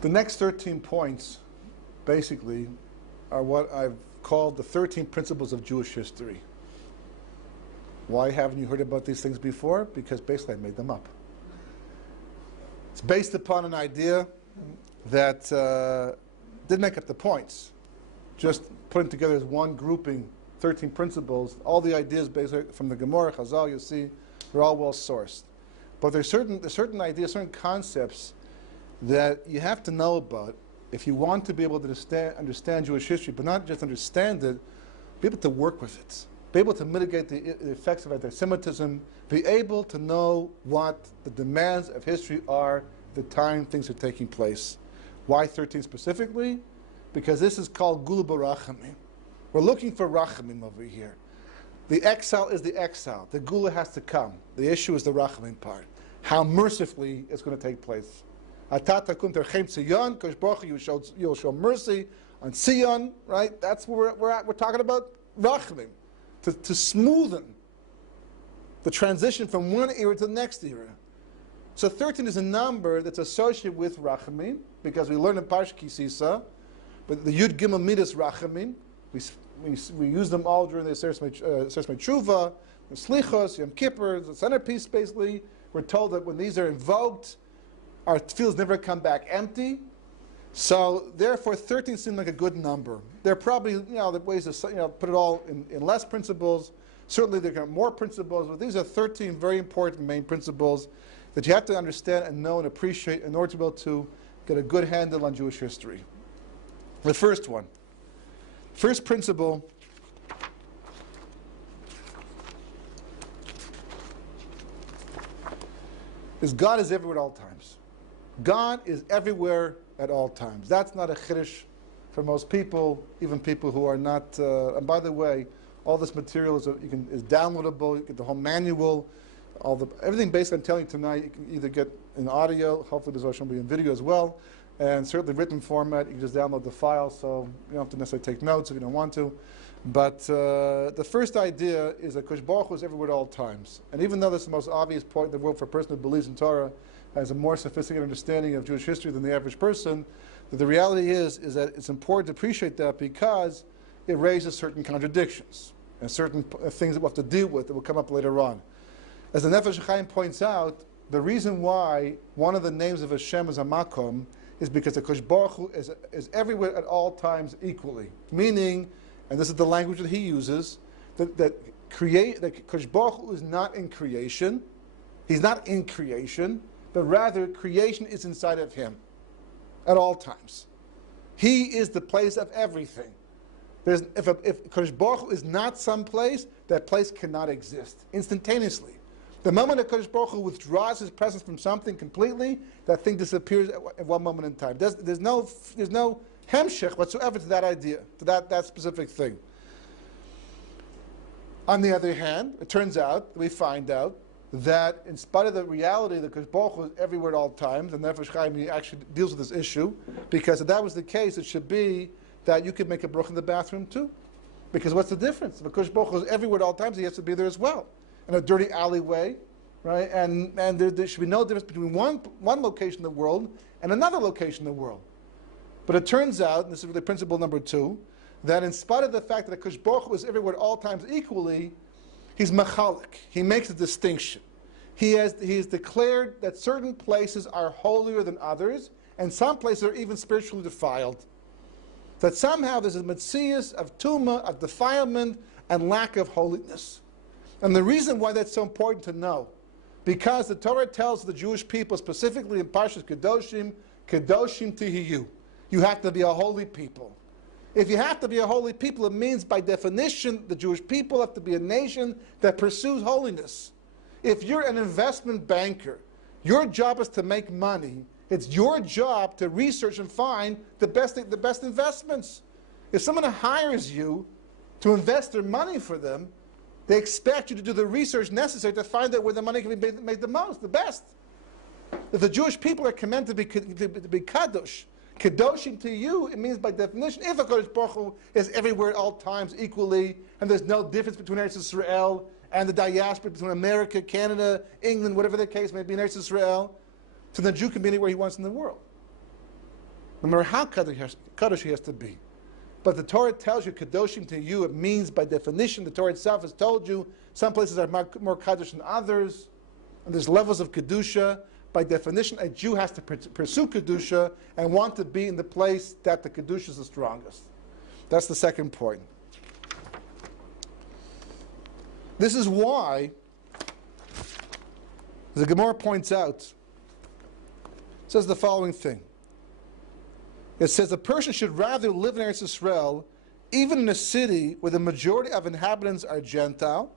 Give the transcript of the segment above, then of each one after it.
The next 13 points, basically, are what I've called the 13 principles of Jewish history. Why haven't you heard about these things before? Because basically I made them up. It's based upon an idea that didn't make up the points. Just putting together as one grouping, 13 principles. All the ideas basically from the Gemara, Chazal, you see, they're all well sourced. But there's certain ideas, certain concepts that you have to know about if you want to be able to understand Jewish history, but not just understand it, be able to work with it, be able to mitigate the effects of anti-Semitism, be able to know what the demands of history are at the time things are taking place. Why 13 specifically? Because this is called Geulah b'rachamim. We're looking for rachamim over here. The exile is the exile. The Geulah has to come. The issue is the rachamim part. How mercifully it's going to take place. You'll show mercy on Sion, right? That's where we're at. We're talking about rachamim, to smoothen the transition from one era to the next era. So 13 is a number that's associated with rachamim, because we learn in Parashat Kisisa, but the Yud Gimel Midas rachamim, we use them all during the Sept Tshuva, the Slichos, Yom Kippur, the centerpiece basically. We're told that when these are invoked, our fields never come back empty. So therefore 13 seems like a good number. There are probably the ways to put it all in less principles. Certainly there are more principles, but these are 13 very important main principles that you have to understand and know and appreciate in order to be able to get a good handle on Jewish history. The first one. First principle is God is everywhere at all times. God is everywhere at all times. That's not a chiddush for most people, even people who are not. And by the way, all this material is downloadable. You get the whole manual, everything based on telling you tonight. You can either get in audio. Hopefully, there's also be in video as well, and certainly written format. You can just download the file, so you don't have to necessarily take notes if you don't want to. But the first idea is that Kosh Baruch Hu is everywhere at all times. And even though this is the most obvious point in the world for a person who believes in Torah, has a more sophisticated understanding of Jewish history than the average person, that the reality is that it's important to appreciate that because it raises certain contradictions and certain things that we'll have to deal with that will come up later on. As the Nefesh Chaim points out, the reason why one of the names of Hashem is Hamakom is because the Kosh Baruch Hu is everywhere at all times equally. Meaning, and this is the language that he uses, that Kosh Baruch Hu is not in creation. He's not in creation, but rather creation is inside of him at all times. He is the place of everything. If Kosh Baruch Hu is not someplace, that place cannot exist instantaneously. The moment that Kosh Baruch Hu withdraws his presence from something completely, that thing disappears at one moment in time. There's no hemshech whatsoever to that idea, to that specific thing. On the other hand, it turns out, we find out, that in spite of the reality that Kosh Baruch Hu is everywhere at all times, and Nefesh Chaim actually deals with this issue, because if that was the case, it should be that you could make a bracha in the bathroom too. Because what's the difference? If Kosh Baruch Hu is everywhere at all times, he has to be there as well. In a dirty alleyway, right? And there should be no difference between one location in the world and another location in the world. But it turns out, and this is really principle number 2, that in spite of the fact that Kosh Baruch Hu is everywhere at all times equally, he's machalik. He makes a distinction. He has declared that certain places are holier than others, and some places are even spiritually defiled. That somehow there's a metzias of tumah, of defilement, and lack of holiness. And the reason why that's so important to know, because the Torah tells the Jewish people, specifically in Parashat Kedoshim, Kedoshim Tihiyu. You have to be a holy people. If you have to be a holy people, it means by definition the Jewish people have to be a nation that pursues holiness. If you're an investment banker, your job is to make money. It's your job to research and find the best investments. If someone hires you to invest their money for them, they expect you to do the research necessary to find out where the money can be made the most, the best. If the Jewish people are commanded to be kadosh, Kedoshim to you, it means by definition, if a Kodesh Baruch Hu is everywhere at all times equally, and there's no difference between Eretz Yisrael and the diaspora, between America, Canada, England, whatever the case may be in Eretz Yisrael, so the Jew can be anywhere he wants in the world. no matter how kadosh he has to be. But the Torah tells you, kadoshim to you, it means by definition, the Torah itself has told you, some places are more kadosh than others, and there's levels of kedusha. By definition, a Jew has to pursue kedusha and want to be in the place that the kedusha is the strongest. That's the second point. This is why, the Gemara points out, it says the following thing. It says a person should rather live in Eretz Yisrael, even in a city where the majority of inhabitants are Gentile,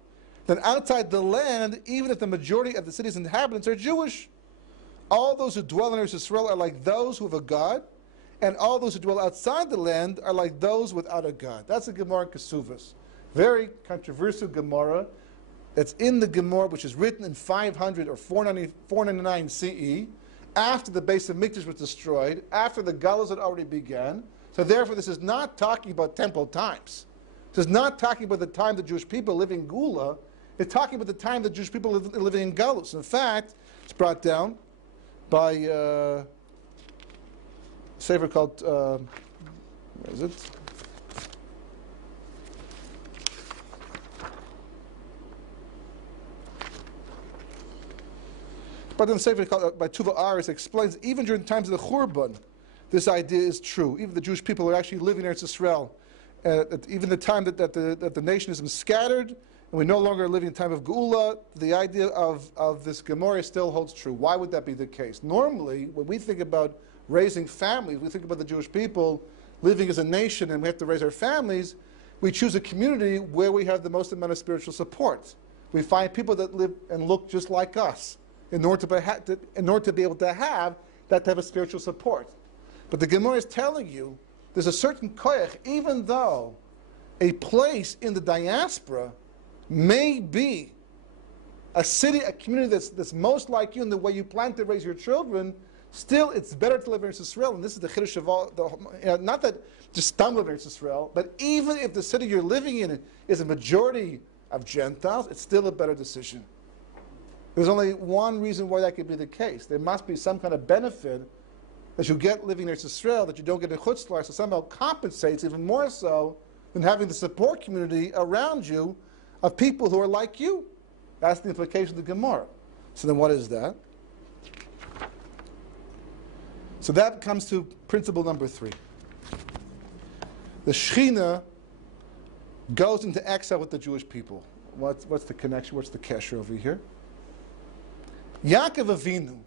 than outside the land, even if the majority of the city's inhabitants are Jewish. All those who dwell in Eretz Yisrael are like those who have a God, and all those who dwell outside the land are like those without a God. That's a Gemara in Kesuvos. Very controversial Gemara. It's in the Gemara, which is written in 500 or 499 CE, after the base of Mikdash was destroyed, after the Galus had already began. So therefore, this is not talking about temple times. This is not talking about the time the Jewish people live in Geulah. It's talking about the time the Jewish people living in Galus. In fact, it's brought down by a sefer called, where is it? But in the sefer called by Tuva Aris explains even during times of the Churban, this idea is true. Even the Jewish people are actually living in Eretz Yisrael. Even the time that the nation is scattered, and we no longer live in the time of Geulah, the idea of this Gemara still holds true. Why would that be the case? Normally, when we think about raising families, we think about the Jewish people living as a nation and we have to raise our families, we choose a community where we have the most amount of spiritual support. We find people that live and look just like us in order to be able to have that type of spiritual support. But the Gemara is telling you there's a certain koyach, even though a place in the diaspora may be a city, a community that's most like you in the way you plan to raise your children, still it's better to live in Eretz Yisrael. And this is the chiddush of all, not that just live in Eretz Yisrael, but even if the city you're living in is a majority of Gentiles, it's still a better decision. There's only one reason why that could be the case. There must be some kind of benefit that you get living in Eretz Yisrael that you don't get in Chutz La'aretz, so somehow compensates even more so than having the support community around you of people who are like you. That's the implication of the Gemara. So then what is that? So that comes to principle number 3. The Shechina goes into exile with the Jewish people. What's the connection? What's the kesher over here? Yaakov Avinu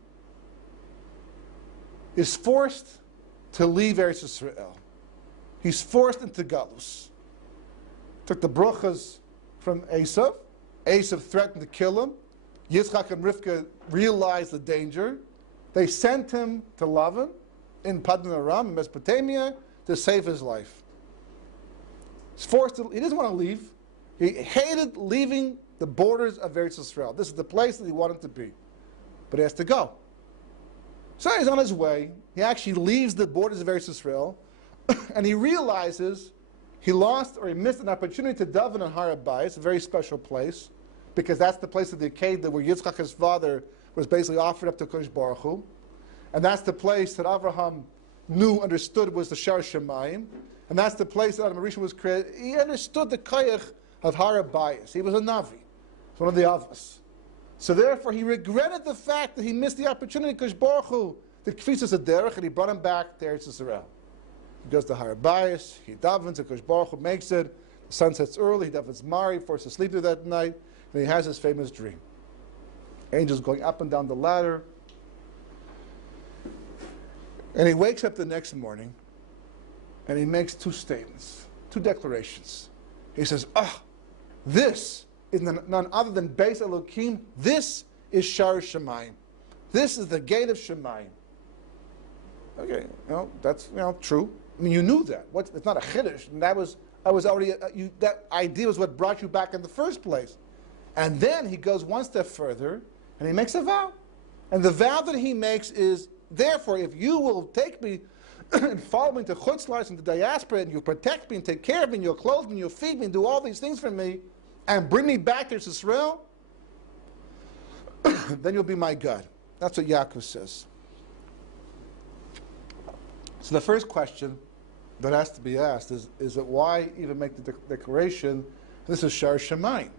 is forced to leave Eretz Yisrael. He's forced into Galus. Took the brachas from Esav. Esav threatened to kill him. Yitzchak and Rivka realized the danger. They sent him to Lavan in Paddan Aram, in Mesopotamia, to save his life. He's forced to, he doesn't want to leave. He hated leaving the borders of Eretz Yisrael. This is the place that he wanted to be. But he has to go. So he's on his way. He actually leaves the borders of Eretz Yisrael, and he realizes he lost or he missed an opportunity to daven on Rabbi. It's a very special place, because that's the place of the Akedah where Yitzchak, his father, was basically offered up to Kodesh Baruch Hu. And that's the place that Avraham understood was the Shar Shemayim. And that's the place that Adam Rishon was created. He understood the koyach of Rabbi. He was a Navi, one of the Avos. So therefore, he regretted the fact that he missed the opportunity because Baruch Hu, the Kfisas Aderech, and he brought him back to Eretz Yisrael. He goes to Rabbi, he davens, because Baruch Hu makes it. The sun sets early, he davens Mari, forced to sleep through that night, and he has his famous dream. Angels going up and down the ladder. And he wakes up the next morning, and he makes 2 statements, 2 declarations. He says, this is none other than Beis Elokim. This is Shar Shemayim. This is the gate of Shemayim. Okay, that's true. I mean, you knew that. It's not a chiddush, and that was already that idea was what brought you back in the first place. And then he goes one step further, and he makes a vow. And the vow that he makes is, therefore, if you will take me and follow me to Chutz La'aretz and the diaspora, and you'll protect me and take care of me, and you'll clothe me, and you'll feed me, and do all these things for me, and bring me back to Israel, then you'll be my God. That's what Yaakov says. So the first question that has to be asked is that why even make the declaration, this is Shar Shemayim?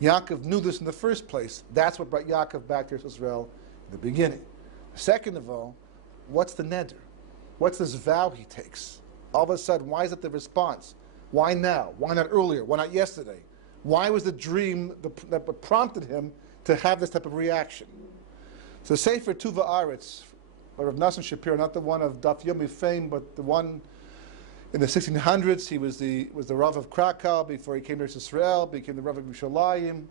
Yaakov knew this in the first place. That's what brought Yaakov back to Israel in the beginning. Second of all, what's the neder? What's this vow he takes? All of a sudden, why is it the response? Why now? Why not earlier? Why not yesterday? Why was the dream that prompted him to have this type of reaction? So Sefer Tuva Aretz, or of Nassim Shapiro, not the one of Daf Yomi fame, but the one in the 1600s. He was the Rav of Krakow before he came to Israel, became the Rav of Yerushalayim.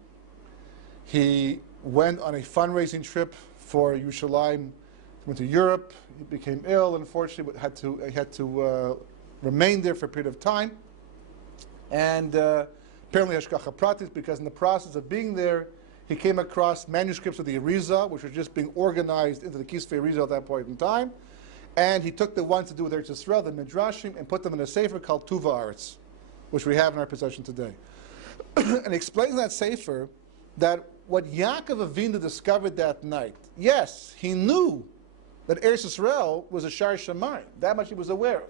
He went on a fundraising trip for Yerushalayim. He went to Europe. He became ill. Unfortunately, he had to remain there for a period of time. And apparently Hashgacha Pratis, because in the process of being there, he came across manuscripts of the Arizah, which were just being organized into the Kisvei Arizah at that point in time. And he took the ones to do with Eretz Yisrael, the Midrashim, and put them in a sefer called Tuva Aretz, which we have in our possession today. And he explains in that sefer that what Yaakov Avinu discovered that night, yes, he knew that Eretz Yisrael was a Shar Shemayim. That much he was aware of.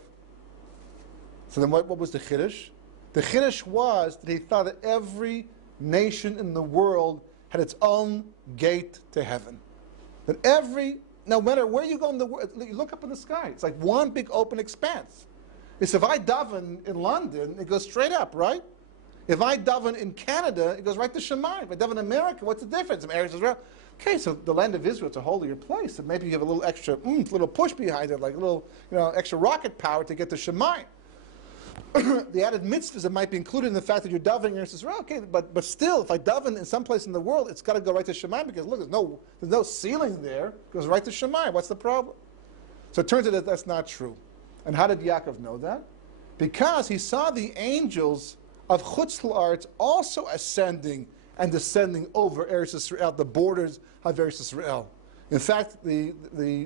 So then what was the Chiddush? The Chiddush was that he thought that every nation in the world had its own gate to heaven. That no matter where you go in the world, you look up in the sky, it's like one big open expanse. It's if I daven in London, it goes straight up, right? If I daven in Canada, it goes right to Shemayim. If I daven in America, what's the difference? Eretz Israel. Okay, so the land of Israel, it's a holier place, and maybe you have a little extra, little push behind it, like a little, extra rocket power to get to Shemayim. The added mitzvahs that might be included in the fact that you're davening in Israel, okay, but still, if I daven in some place in the world, it's got to go right to Shemayim, because look, there's no ceiling there. It goes right to Shemayim. What's the problem? So it turns out that that's not true. And how did Yaakov know that? Because he saw the angels of Chutz La'aretz also ascending and descending over Eretz Yisrael, the borders of Eretz Yisrael. In fact, the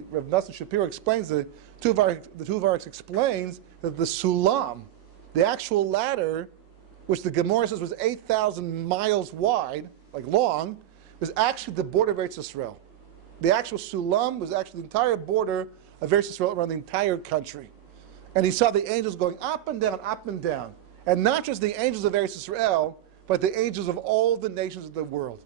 Rav Nassim Shapiro explains, the Tuva Aretz explains that the Sulam, the actual ladder, which the Gemara says was 8,000 miles wide, like long, was actually the border of Eretz Yisrael. The actual Sulam was actually the entire border of Eretz Yisrael around the entire country. And he saw the angels going up and down, up and down. And not just the angels of Eretz Yisrael, but the angels of all the nations of the world.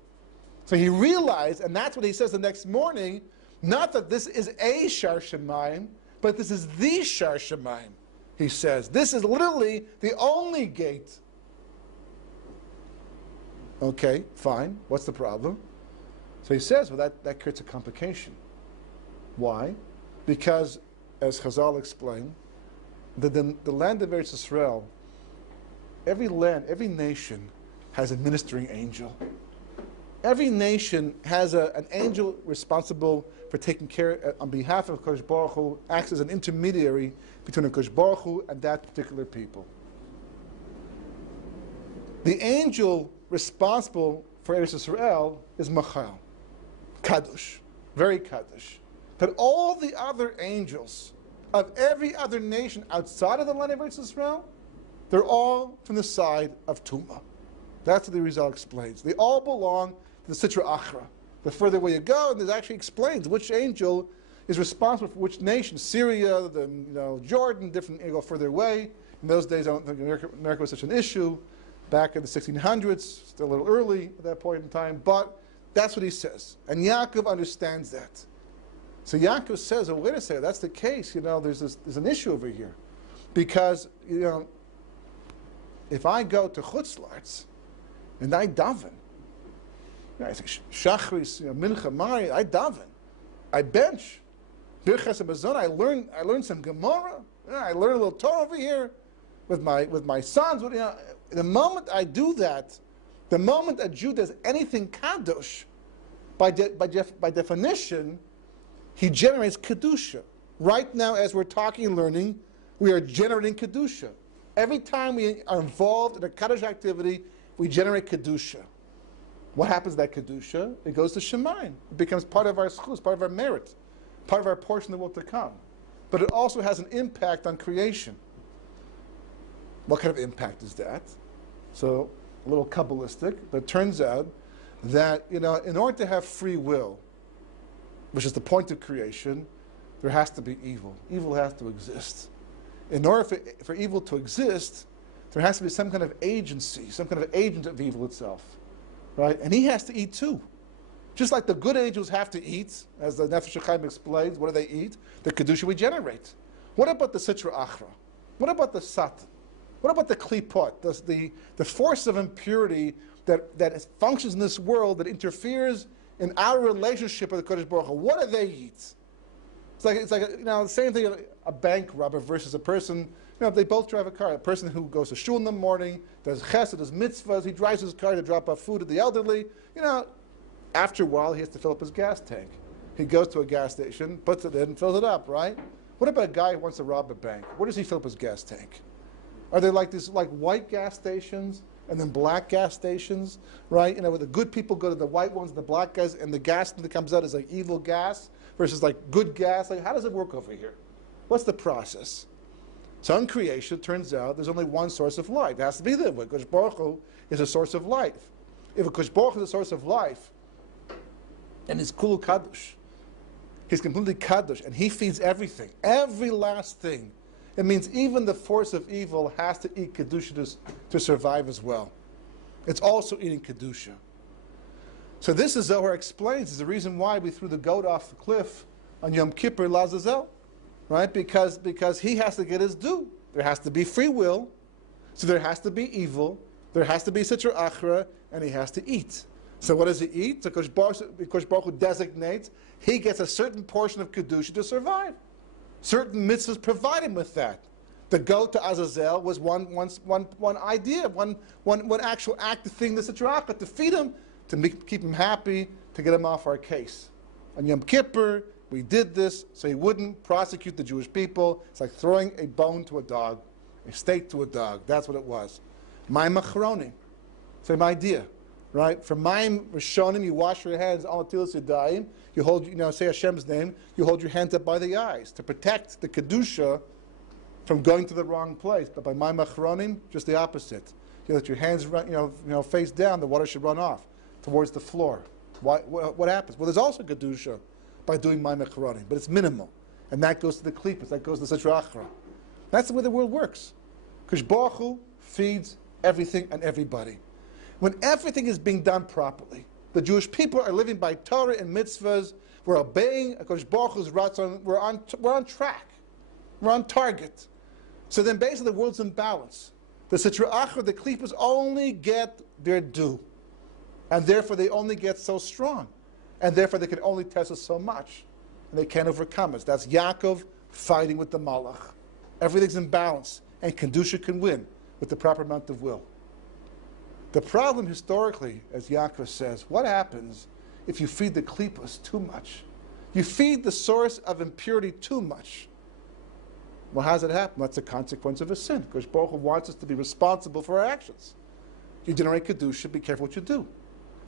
So he realized, and that's what he says the next morning, not that this is a Shar Shemayim, but this is the Shar Shemayim. He says, this is literally the only gate. Okay, fine. What's the problem? So he says, well, that creates a complication. Why? Because, as Chazal explained, the land of Eretz Yisrael, every nation has a ministering angel. Every nation has an angel responsible for taking care on behalf of Kodesh Baruch Hu, acts as an intermediary between Kodesh Baruch Hu and that particular people. The angel responsible for Eretz Yisrael is Machal, Kadosh, very Kadosh. But all the other angels of every other nation outside of the land of Eretz Yisrael, they're all from the side of Tumah. That's what the Rizal explains. They all belong to the Sitra Achra. The further away you go, and it actually explains which angel is responsible for which nation. Syria, Jordan, different, you go further away. In those days, I don't think America was such an issue. Back in the 1600s, still a little early at that point in time, but that's what he says. And Yaakov understands that. So Yaakov says, well, wait a second, that's the case. There's an issue over here. Because, if I go to Chutz La'aretz and I daven, I say Shachris, Mincha, Mari, I daven, I bench, Birchas Hamazon, I learn some Gemara, I learn a little Torah over here with my sons. The moment I do that, the moment a Jew does anything kadosh, by definition, he generates kedusha. Right now, as we're talking and learning, we are generating kedusha. Every time we are involved in a kaddish activity, we generate kedusha. What happens to that kedusha? It goes to Shemayim. It becomes part of our schus, part of our merit, part of our portion that will to come. But it also has an impact on creation. What kind of impact is that? So, a little Kabbalistic, but it turns out that, in order to have free will, which is the point of creation, there has to be evil. Evil has to exist. In order for evil to exist, there has to be some kind of agency, some kind of agent of evil itself, right? And he has to eat too. Just like the good angels have to eat, as the Nefesh HaChaim explains, what do they eat? The Kedusha we generate. What about the Sitra Achra? What about the Satan? What about the Klipot, the force of impurity that functions in this world, that interferes in our relationship with the Kodesh Baruch Hu? What do they eat? It's like the same thing, a bank robber versus a person. They both drive a car. A person who goes to shul in the morning, does chesed, does mitzvahs, he drives his car to drop off food to the elderly. After a while, he has to fill up his gas tank. He goes to a gas station, puts it in, fills it up, right? What about a guy who wants to rob a bank? Where does he fill up his gas tank? Are there like these white gas stations and then black gas stations, right? Where the good people go to the white ones, the black guys, and the gas that comes out is like evil gas versus like good gas. Like, how does it work over here? What's the process? So in creation, it turns out there's only one source of life. It has to be there. Kodesh Baruch Hu is a source of life. If a Kodesh Baruch Hu is a source of life, and he's kulu kadosh, he's completely kadosh, and he feeds everything, every last thing. It means even the force of evil has to eat kedusha to survive as well. It's also eating kedusha. So this is Zohar explains is the reason why we threw the goat off the cliff on Yom Kippur Lazazel, right? Because he has to get his due. There has to be free will, so there has to be evil, there has to be sitra achra, and he has to eat. So what does he eat? So Kodesh Baruch Hu designates he gets a certain portion of kedusha to survive. Certain mitzvahs provide him with that. The goat to Azazel was one idea, one actual active thing, the sitra achra, to feed him, to keep him happy, to get him off our case. On Yom Kippur, we did this so he wouldn't prosecute the Jewish people. It's like throwing a bone to a dog, a steak to a dog. That's what it was. Mayim achronim. Same idea, right? For Mayim Rishonim, you wash your hands, al natilas yadayim. You hold, say Hashem's name. You hold your hands up by the eyes to protect the kedusha from going to the wrong place. But by Mayim achronim, just the opposite. You let your hands run, face down. The water should run off towards the floor. What happens? Well, there's also kedusha by doing Mayim achronim, but it's minimal, and that goes to the klipas. That goes to the sitra achra. That's the way the world works. Kodesh Baruch Hu feeds everything and everybody. When everything is being done properly, the Jewish people are living by Torah and mitzvahs. We're obeying Kodesh Baruch Hu's ratzon. We're on track. We're on target. So then, basically, the world's in balance. The sitra achra, the klipas, only get their due, and therefore they only get so strong, and therefore they can only test us so much, and they can't overcome us. That's Yaakov fighting with the Malach. Everything's in balance, and kedusha can win with the proper amount of will. The problem historically, as Yaakov says, what happens if you feed the klipas too much? You feed the source of impurity too much. Well, how does it happen? That's a consequence of a sin. Because Baruch Hu wants us to be responsible for our actions. You generate kedusha, be careful what you do.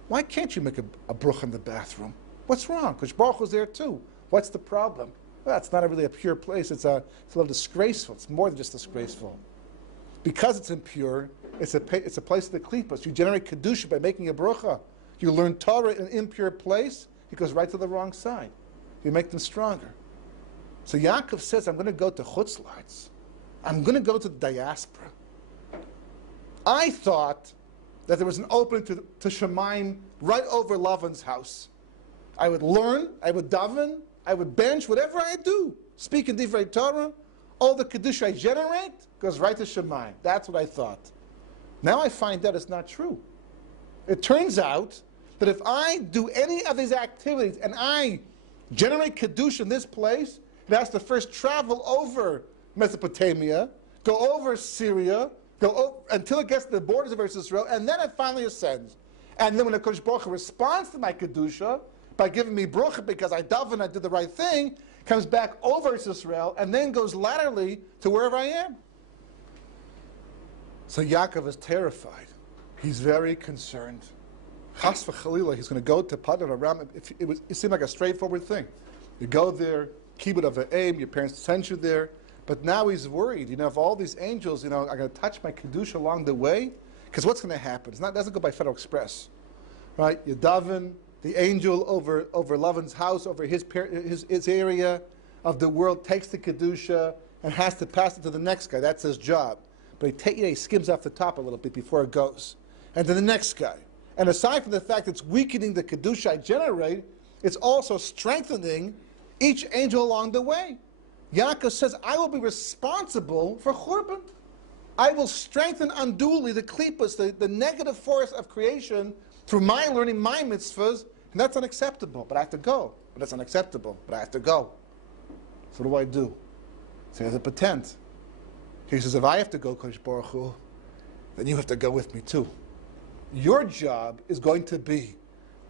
Why can't you make a bruch in the bathroom? What's wrong? Because Baruch Hu's there too. What's the problem? Well, it's not really a pure place. It's a little disgraceful. It's more than just disgraceful. Because it's impure, it's a place of the klipas. You generate kedusha by making a bracha. You learn Torah in an impure place, it goes right to the wrong side. You make them stronger. So Yaakov says, I'm going to go to chutzlaretz. I'm going to go to the diaspora. I thought that there was an opening to Shemaim right over Lavan's house. I would learn, I would daven, I would bench, whatever I do. Speak in divrei Torah, all the kedusha I generate goes right to Shemaim. That's what I thought. Now I find out it's not true. It turns out that if I do any of these activities and I generate kedusha in this place, it has to first travel over Mesopotamia, go over Syria, until it gets to the borders of Israel, and then it finally ascends. And then when the Kodesh Baruch Hu responds to my kedusha by giving me bracha because I daven, I did the right thing, comes back over Israel, and then goes laterally to wherever I am. So Yaakov is terrified. He's very concerned. Chas v'chalila, he's going to go to Padan Aram. It seemed like a straightforward thing. You go there, kibbut of aim, your parents sent you there. But now he's worried, if all these angels, are going to touch my kedusha along the way, because what's going to happen? It doesn't go by Federal Express, right? You daven, the angel over Lavan's house, over his area, of the world takes the Kedusha and has to pass it to the next guy. That's his job. But he skims off the top a little bit before it goes. And to the next guy. And aside from the fact it's weakening the Kedusha I generate, it's also strengthening each angel along the way. Yaakov says, I will be responsible for Churban. I will strengthen unduly the klippas, the negative force of creation, through my learning, my mitzvahs, and that's unacceptable. But I have to go. But that's unacceptable. But I have to go. So what do? So there's a patent. He says, if I have to go, Kodesh Baruch Hu, then you have to go with me too. Your job is going to be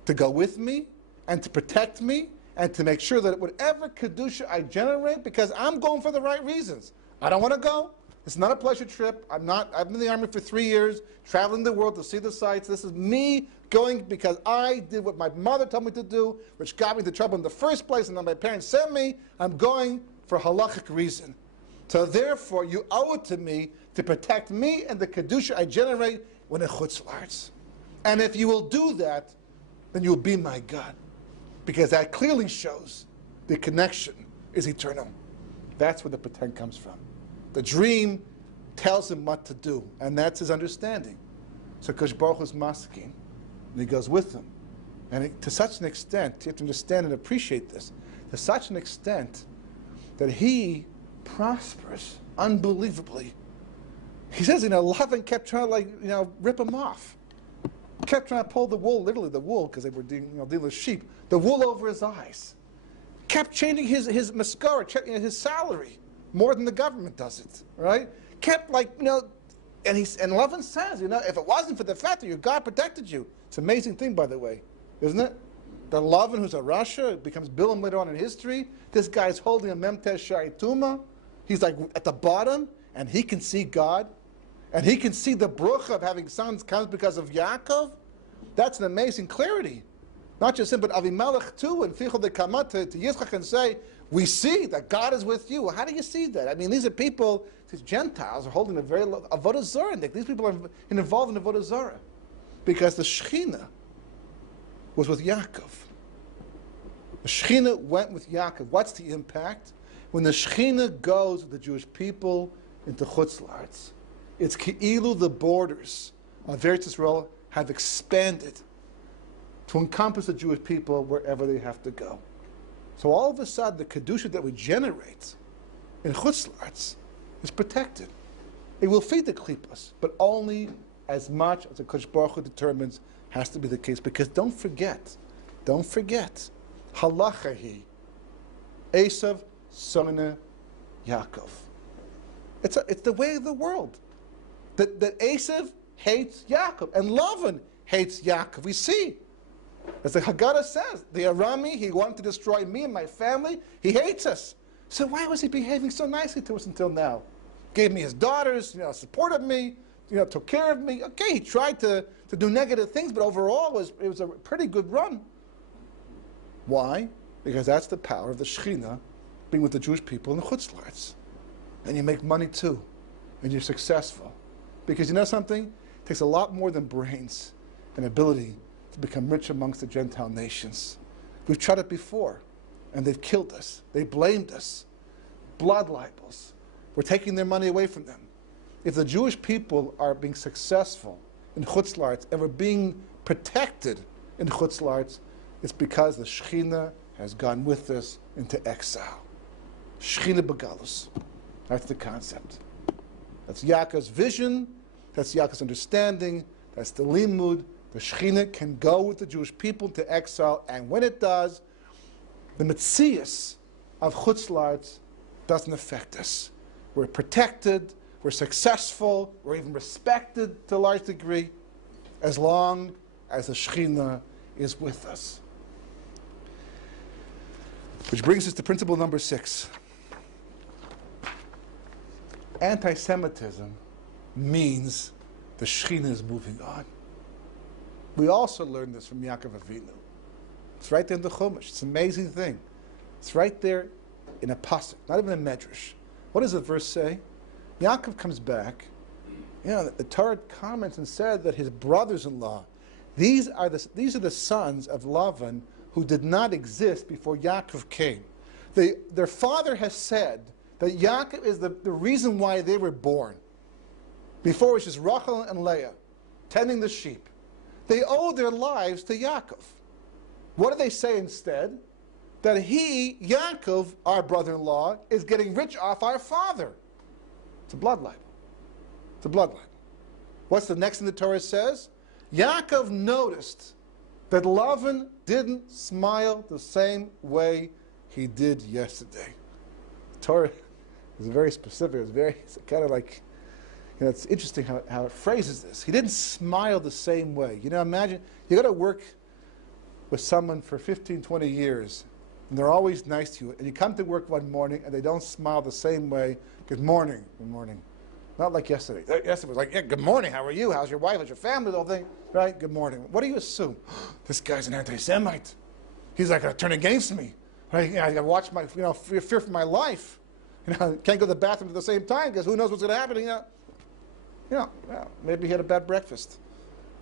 to go with me and to protect me and to make sure that whatever Kedusha I generate, because I'm going for the right reasons. I don't want to go. It's not a pleasure trip. I've been in the army for 3 years, traveling the world to see the sights. This is me going because I did what my mother told me to do, which got me into trouble in the first place, and then my parents sent me. I'm going for a halachic reason. So therefore, you owe it to me to protect me and the Kedusha I generate when it chutz la'aretz. And if you will do that, then you will be my God. Because that clearly shows the connection is eternal. That's where the pretend comes from. The dream tells him what to do, and that's his understanding. So Kodesh Baruch Hu is masking, and he goes with him. And to such an extent, you have to understand and appreciate this, to such an extent that he prospers unbelievably. He says, Lavan kept trying to rip him off. Kept trying to pull the wool, literally the wool, because they were dealing with sheep, the wool over his eyes. Kept changing his mascara, his salary, more than the government does it, right? Kept and Lavan says, if it wasn't for the fact that your God protected you, it's an amazing thing, by the way, isn't it? That Lavan, who's a Russia, becomes Bilam later on in history. This guy's holding a Memtesh Shaituma. He's at the bottom, and he can see God. And he can see the bruch of having sons comes because of Yaakov. That's an amazing clarity. Not just him, but Avimelech too, and Fichel de Kamat to Yitzchak and say, we see that God is with you. Well, how do you see that? I mean, these are people, these Gentiles are holding a very low Avodah Zarah. These people are involved in Avodah Zarah. Because the Shechina was with Yaakov. The Shechina went with Yaakov. What's the impact? When the Shechina goes with the Jewish people into chutz la'aretz, it's ki'ilu the borders of Eretz Yisrael have expanded to encompass the Jewish people wherever they have to go. So all of a sudden, the Kedusha that we generate in chutz la'aretz is protected. It will feed the klippas, but only as much as the Kodesh Baruch Hu determines has to be the case. Because don't forget, halachahi, Esav, Soneh, Yaakov. It's the way of the world. That Esav hates Yaakov, and Lavan hates Yaakov. We see, as the Haggadah says, the Arami, he wanted to destroy me and my family. He hates us. So why was he behaving so nicely to us until now? Gave me his daughters, supported me, took care of me. Okay, he tried to do negative things, but overall it was a pretty good run. Why? Because that's the power of the Shechina being with the Jewish people in the chutz la'aretz. And you make money too, and you're successful. Because you know something? It takes a lot more than brains and ability to become rich amongst the Gentile nations. We've tried it before, and they've killed us. They blamed us. Blood libels. We're taking their money away from them. If the Jewish people are being successful in chutz la'aretz and we're being protected in chutz la'aretz, it's because the Shechina has gone with us into exile. Shechina begalus. That's the concept. That's Yaakov's vision. That's Yaakov's understanding. That's the limud. The Shechina can go with the Jewish people to exile, and when it does, the metzias of chutz la'aretz doesn't affect us. We're protected. We're successful. We're even respected to a large degree, as long as the Shechina is with us. Which brings us to principle number 6. Anti-Semitism means the Shechina is moving on. We also learned this from Yaakov Avinu. It's right there in the Chumash. It's an amazing thing. It's right there in a pasuk, not even a medrash. What does the verse say? Yaakov comes back. The Torah comments and said that his brothers-in-law, these are the sons of Lavan who did not exist before Yaakov came. Their father has said that Yaakov is the reason why they were born. Before it was just Rachel and Leah, tending the sheep. They owe their lives to Yaakov. What do they say instead? That he, Yaakov, our brother-in-law, is getting rich off our father. It's a blood libel. It's a blood libel. What's the next thing the Torah says? Yaakov noticed that Lavan didn't smile the same way he did yesterday. The Torah is very specific. It's kind of like, it's interesting how it phrases this. He didn't smile the same way. Imagine, you got to work with someone for 15, 20 years, and they're always nice to you, and you come to work one morning, and they don't smile the same way. Good morning. Good morning. Not like yesterday. Yesterday was like, yeah, good morning, how are you? How's your wife? How's your family? The whole thing. Right? Good morning. What do you assume? This guy's an anti-Semite. He's like going to turn against me. Right? I got to watch my, fear for my life. Can't go to the bathroom at the same time because who knows what's going to happen. Maybe he had a bad breakfast.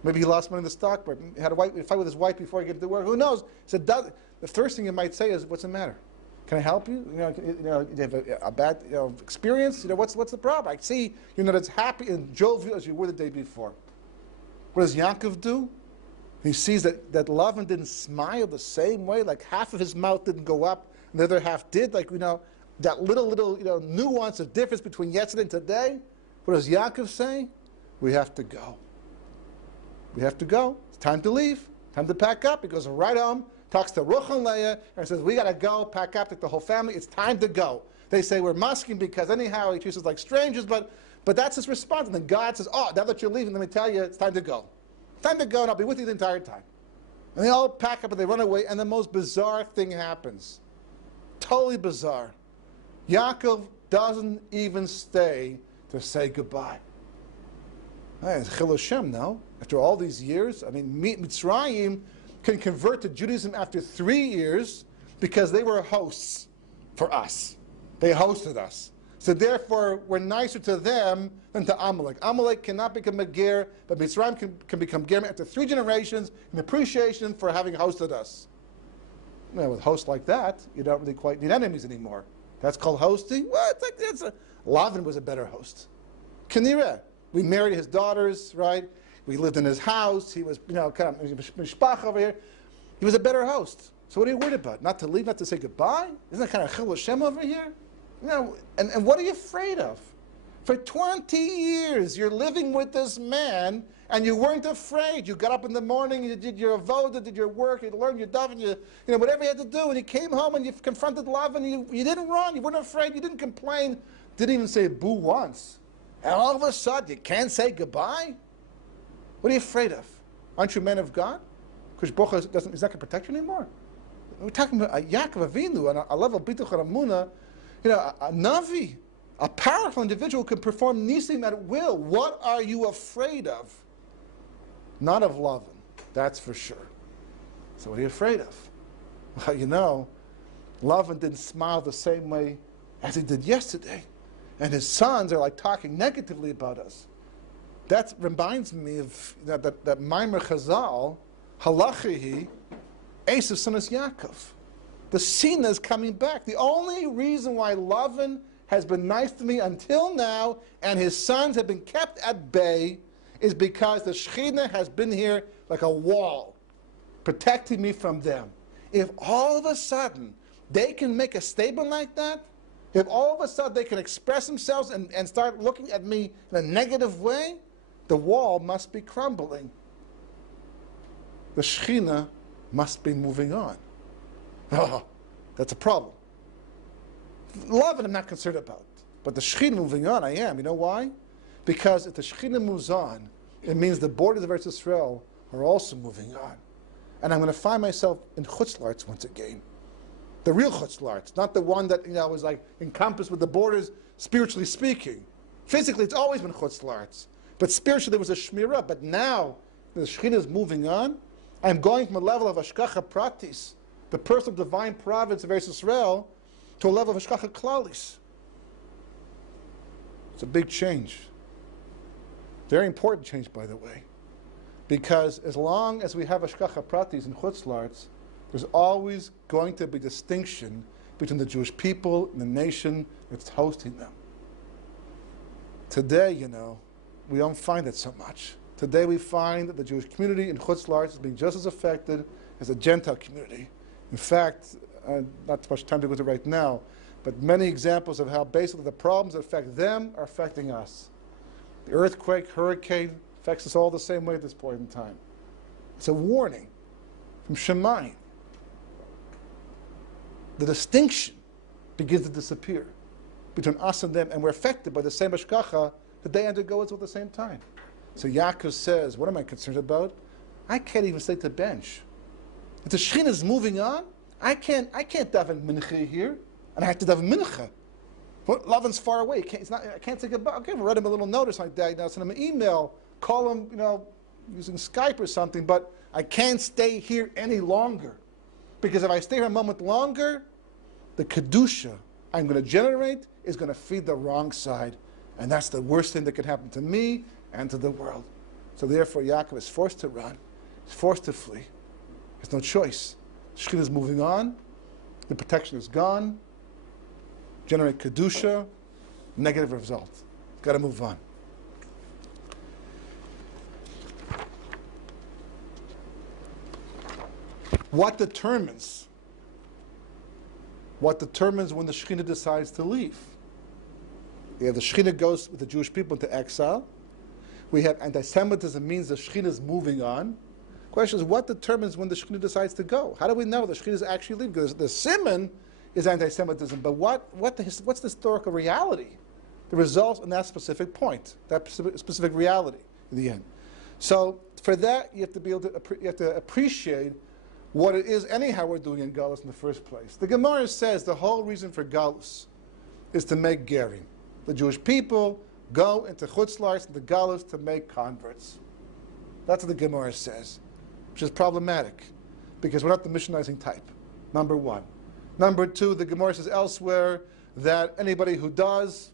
Maybe he lost money in the stock market. He had a fight with his wife before he got to work. Who knows? So the first thing you might say is, "What's the matter? Can I help you? You have a bad experience. What's the problem? I see you're not as happy and jovial as you were the day before." What does Yaakov do? He sees that Lavan didn't smile the same way. Like half of his mouth didn't go up, and the other half did. Like that little nuance of difference between yesterday and today. What does Yaakov say? We have to go. We have to go. It's time to leave. Time to pack up. He goes right home, talks to Ruch and Leah, and says, we got to go, pack up, take the whole family. It's time to go. They say we're masking because anyhow he treats us like strangers, but that's his response. And then God says, now that you're leaving, let me tell you, it's time to go. It's time to go, and I'll be with you the entire time. And they all pack up and they run away, and the most bizarre thing happens. Totally bizarre. Yaakov doesn't even stay to say goodbye. It's Chil Hashem now. After all these years, Mitzrayim can convert to Judaism after 3 years because they were hosts for us. They hosted us. So therefore, we're nicer to them than to Amalek. Amalek cannot become a ger, but Mitzrayim can become ger after 3 generations in appreciation for having hosted us. With hosts like that, you don't really quite need enemies anymore. That's called hosting? Well, Lavan was a better host. Kinireh. We married his daughters, right? We lived in his house. He was, kind of mishpach over here. He was a better host. So what are you worried about? Not to leave, not to say goodbye? Isn't that kind of Chil Hashem over here? And what are you afraid of? For 20 years, you're living with this man, and you weren't afraid. You got up in the morning, you did your avodah, did your work, you learned your daf, and whatever you had to do, and you came home and you confronted love, and you didn't run, you weren't afraid, you didn't complain, didn't even say boo once. And all of a sudden, you can't say goodbye? What are you afraid of? Aren't you men of God? Because Baruch he's not going to protect you anymore. We're talking about Yaakov Avinu, on a level of Bituch Ramuna, a Navi, a powerful individual who can perform nisim at will. What are you afraid of? Not of Lavan, that's for sure. So what are you afraid of? Well, Lavan didn't smile the same way as he did yesterday. And his sons are like talking negatively about us. That reminds me of that Maimer Chazal, Halachihi, Esav Sonas Yaakov. The sin is coming back. The only reason why Lavan has been nice to me until now and his sons have been kept at bay is because the Shechina has been here like a wall, protecting me from them. If all of a sudden they can make a statement like that, if all of a sudden they can express themselves and start looking at me in a negative way, the wall must be crumbling. The Shechina must be moving on. Oh, that's a problem. Love I'm not concerned about. But the Shechina moving on, I am. You know why? Because if the Shechina moves on, it means the borders of Eretz Yisrael are also moving on. And I'm going to find myself in Chutzlarts once again. The real Chutzlarts, not the one that was like encompassed with the borders, spiritually speaking. Physically, it's always been Chutzlarts. But spiritually, there was a Shmirah. But now, the Shechina is moving on. I'm going from a level of Hashgacha Pratis, the personal divine providence of Eretz Yisrael, to a level of Hashgacha Klalis. It's a big change. Very important change, by the way. Because as long as we have Hashgacha Pratis and Chutzlarts, there's always going to be distinction between the Jewish people and the nation that's hosting them. Today, we don't find it so much. Today we find that the Jewish community in Chutz La'aretz is being just as affected as the Gentile community. In fact, not too much time to go into right now, but many examples of how basically the problems that affect them are affecting us. The earthquake, hurricane affects us all the same way at this point in time. It's a warning from Shemayim. The distinction begins to disappear between us and them, and we're affected by the same hashgacha that they undergo at the same time. So Yaakov says, what am I concerned about? I can't even stay to the bench. If the Shechina is moving on, I can't daven mincha here, and I have to daven mincha. Well, Lavan's far away. I can't take a bow. Okay, write him a little notice like that. Now send him an email, call him, using Skype or something. But I can't stay here any longer, because if I stay here a moment longer, the kedusha I'm going to generate is going to feed the wrong side, and that's the worst thing that could happen to me and to the world. So therefore, Yaakov is forced to run. He's forced to flee. There's no choice. Shechina is moving on. The protection is gone. Generate kedusha. Negative result. Got to move on. What determines when the Shechina decides to leave? We have the Shechina goes with the Jewish people into exile. We have anti-Semitism means the Shechina is moving on. The question is, what determines when the Shechina decides to go? How do we know the Shechina is actually leaving? Because the simon is anti-Semitism, but what's the historical reality? The results in that specific point, that specific reality in the end. So for that, you have to be able to appreciate what it is anyhow we're doing in Galus in the first place. The Gemara says the whole reason for Galus is to make gerim. The Jewish people go into Chutz La'aretz, into Galus, to make converts. That's what the Gemara says, which is problematic, because we're not the missionizing type, number one. Number two, the Gemara says elsewhere that anybody who does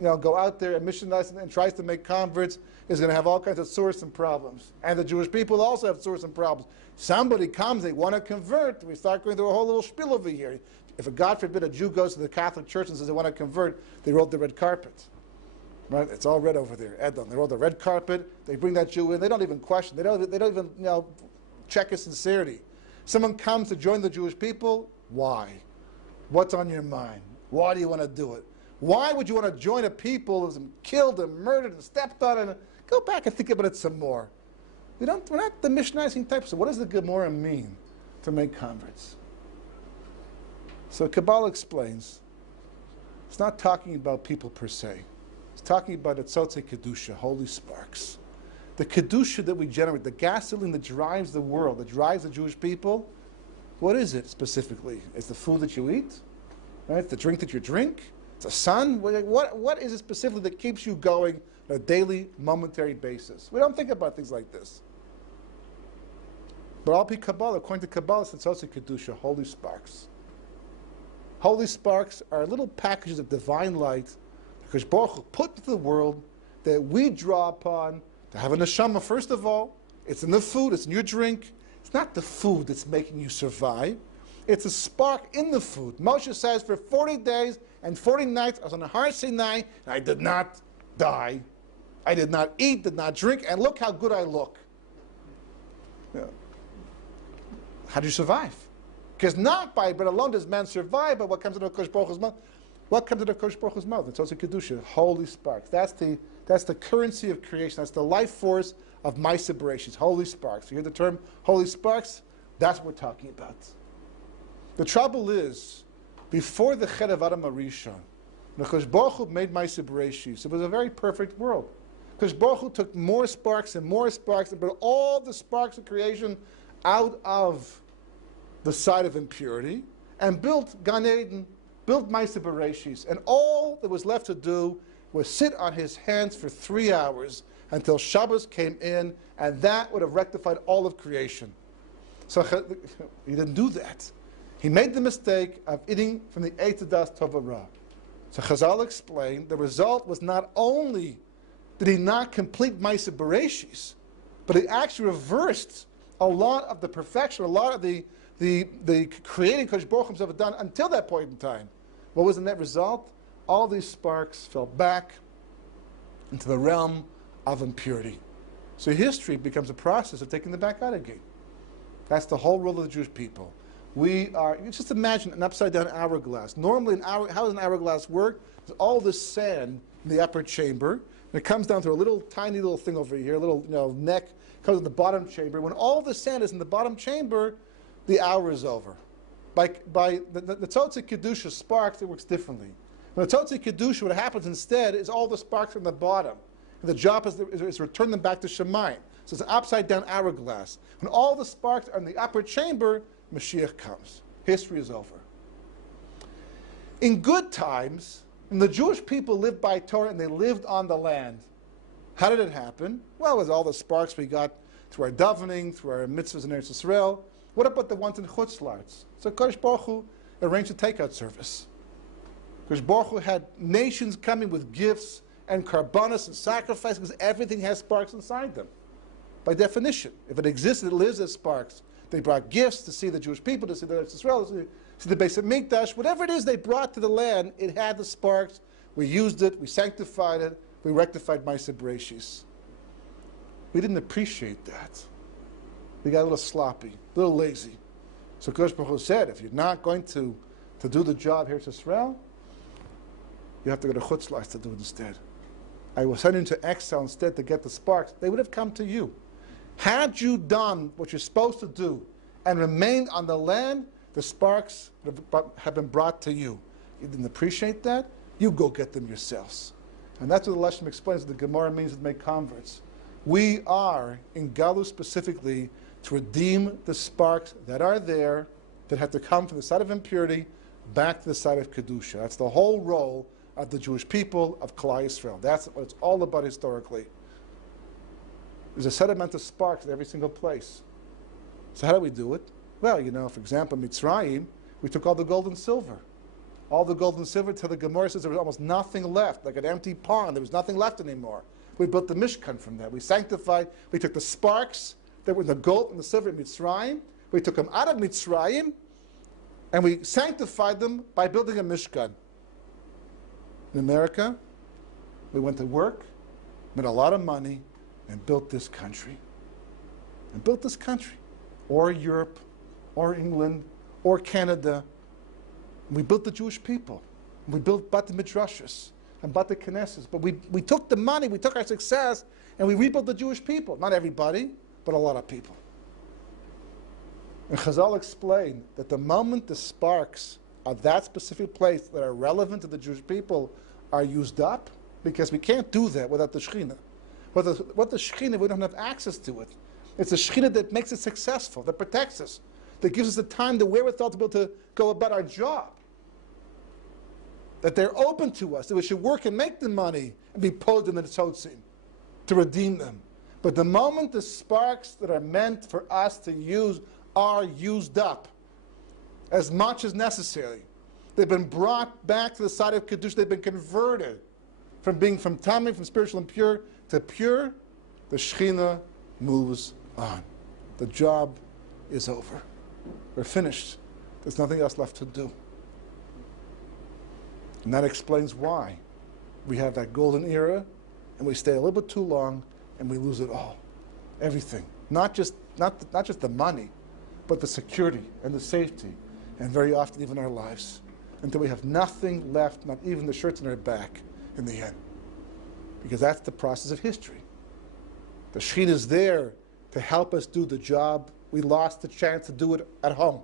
go out there and missionize and tries to make converts is going to have all kinds of source and problems. And the Jewish people also have source and problems. Somebody comes, they want to convert, we start going through a whole little spiel over here. If, God forbid, a Jew goes to the Catholic Church and says they want to convert, they roll the red carpet. Right? It's all red over there. Edom. They roll the red carpet, they bring that Jew in, they don't even question, they don't even check his sincerity. Someone comes to join the Jewish people, why? What's on your mind? Why do you want to do it? Why would you want to join a people who's been killed and murdered and stepped on? And go back and think about it some more. We're not the missionizing type. So what does the Gemara mean to make converts? So Kabbalah explains, it's not talking about people per se. It's talking about Etzotze Kedusha, holy sparks. The Kedusha that we generate, the gasoline that drives the world, that drives the Jewish people, what is it specifically? It's the food that you eat? Right? It's the drink that you drink? It's a sun? What is it specifically that keeps you going on a daily, momentary basis? We don't think about things like this. But Al-Pi Kabbalah, according to Kabbalah, it's also Kedusha, holy sparks. Holy sparks are little packages of divine light because Baruch Hu put into the world that we draw upon to have a neshama. First of all, it's in the food, it's in your drink. It's not the food that's making you survive. It's a spark in the food. Moshe says, for 40 days and 40 nights, I was on the Har Sinai, and I did not die. I did not eat, did not drink, and look how good I look. How do you survive? Because not by bread alone does man survive, but what comes into the Kodesh Baruch Hu's mouth? What comes into the Kodesh Baruch Hu's mouth? It's also Kedusha, holy sparks. That's the currency of creation. That's the life force of my separations, holy sparks. You hear the term holy sparks? That's what we're talking about. The trouble is, before the Chet of Adam Arishon, when Kodesh Baruch Hu made my separations, it was a very perfect world. Kodesh Baruch Hu took more sparks and brought all the sparks of creation out of the side of impurity and built Gan Eden, built Ma'aseh Bereshis, and all that was left to do was sit on his hands for 3 hours until Shabbos came in, and that would have rectified all of creation. So he didn't do that. He made the mistake of eating from the Eitz Das Tov Ra. So Chazal explained the result was not only did he not complete Ma'aseh Bereshis, but he actually reversed a lot of the perfection, a lot of the the creating Kodesh Baruch Hu himself had done until that point in time. What was the net result? All these sparks fell back into the realm of impurity. So history becomes a process of taking them back out again. That's the whole role of the Jewish people. We are, you just imagine an upside-down hourglass. Normally, how does an hourglass work? There's all this sand in the upper chamber, and it comes down to a little tiny little thing over here, a little neck, comes in the bottom chamber. When all the sand is in the bottom chamber, the hour is over. By the Tzotze Kedusha sparks, it works differently. When the Tzotze Kedusha, what happens instead is all the sparks are in the bottom. And the job is to return them back to Shemayim. So it's an upside-down hourglass. When all the sparks are in the upper chamber, Mashiach comes. History is over. In good times, when the Jewish people lived by Torah and they lived on the land, how did it happen? Well, with all the sparks we got through our davening, through our mitzvahs in Eretz Yisrael. What about the ones in Chutz La'aretz? So Kodesh Baruch Hu arranged a takeout service. Kodesh Baruch Hu had nations coming with gifts and karbanos and sacrifices because everything has sparks inside them. By definition, if it exists, it lives as sparks. They brought gifts to see the Jewish people, to see the Eretz Yisrael, to see the Beis Hamikdash. Whatever it is they brought to the land, it had the sparks. We used it, we sanctified it, we rectified Ma'aseh Bereishis. We didn't appreciate that. We got a little sloppy, a little lazy. So Kodesh Baruch Hu said, if you're not going to do the job here to Israel, you have to go to Chutz La'aretz to do it instead. I will send you into exile instead to get the sparks. They would have come to you. Had you done what you're supposed to do and remained on the land, the sparks would have been brought to you. You didn't appreciate that? You go get them yourselves. And that's what the Leshem explains. The Gemara means to make converts. We are, in Galus specifically, to redeem the sparks that are there, that have to come from the side of impurity back to the side of Kedusha. That's the whole role of the Jewish people, of Klal Yisrael. That's what it's all about historically. There's a sediment of sparks in every single place. So how do we do it? Well, for example, Mitzrayim, we took all the gold and silver. All the gold and silver till the Gemara says there was almost nothing left, like an empty pond. There was nothing left anymore. We built the Mishkan from that. We sanctified. We took the sparks that were in the gold and the silver in Mitzrayim. We took them out of Mitzrayim, and we sanctified them by building a Mishkan. In America, we went to work, made a lot of money, and built this country. Or Europe, or England, or Canada. And we built the Jewish people. We built Bate Midrashos and Bate Knesses. But we took the money, we took our success, and we rebuilt the Jewish people. Not everybody, but a lot of people. And Chazal explained that the moment the sparks of that specific place that are relevant to the Jewish people are used up, because we can't do that without the Shechina. What the Shechina, we don't have access to it. It's the Shechina that makes it successful, that protects us, that gives us the time, the wherewithal to be able to go about our job. That they're open to us, that we should work and make the money and be pulled in the Tzotzim to redeem them. But the moment the sparks that are meant for us to use are used up, as much as necessary, they've been brought back to the side of Kedusha, they've been converted from tamei, from spiritual impure to pure, the Shechina moves on. The job is over. We're finished. There's nothing else left to do. And that explains why we have that golden era, and we stay a little bit too long, and we lose it all. Everything. Not just the money, but the security and the safety, and very often even our lives, until we have nothing left, not even the shirts on our back in the end. Because that's the process of history. The Shechina is there to help us do the job. We lost the chance to do it at home.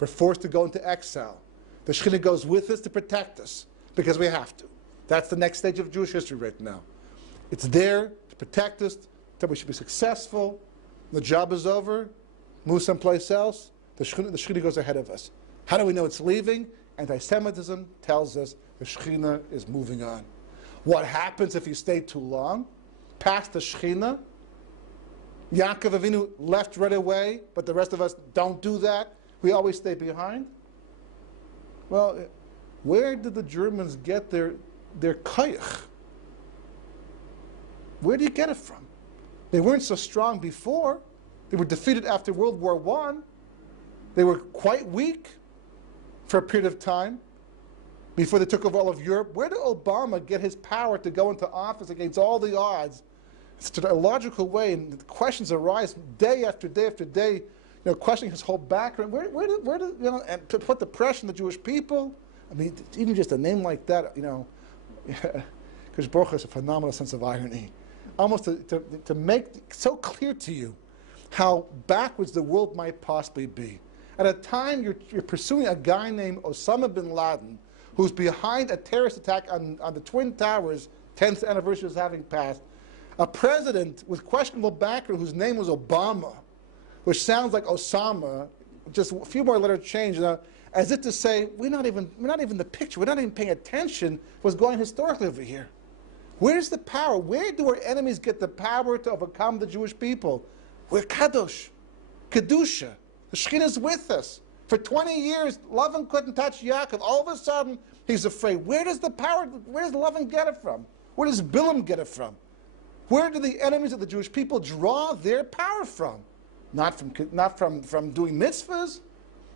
We're forced to go into exile. The Shechina goes with us to protect us, because we have to. That's the next stage of Jewish history right now. It's there to protect us, that we should be successful. The job is over, move someplace else. The Shechina goes ahead of us. How do we know it's leaving? Anti-Semitism tells us the Shechina is moving on. What happens if you stay too long? Past the Shechina? Yaakov Avinu left right away, but the rest of us don't do that. We always stay behind. Well, where did the Germans get their koyach? Where do you get it from? They weren't so strong before. They were defeated after World War I. They were quite weak for a period of time before they took over all of Europe. Where did Obama get his power to go into office against all the odds? It's in a logical way, and the questions arise day after day after day, questioning his whole background. Where did and to put the pressure on the Jewish people? I mean, even just a name like that, because Baruch has a phenomenal sense of irony. Almost to make so clear to you how backwards the world might possibly be. At a time you're pursuing a guy named Osama bin Laden, who's behind a terrorist attack on the Twin Towers, 10th anniversary is having passed, a president with questionable background whose name was Obama, which sounds like Osama, just a few more letters changed, as if to say, we're not even the picture, we're not even paying attention to what's going on historically over here. Where's the power? Where do our enemies get the power to overcome the Jewish people? We're Kadosh, Kedusha. The Shechina is with us. For 20 years, Lavan couldn't touch Yaakov. All of a sudden, he's afraid. Where does the power, where does Lavan get it from? Where does Bilam get it from? Where do the enemies of the Jewish people draw their power from? Not from doing mitzvahs,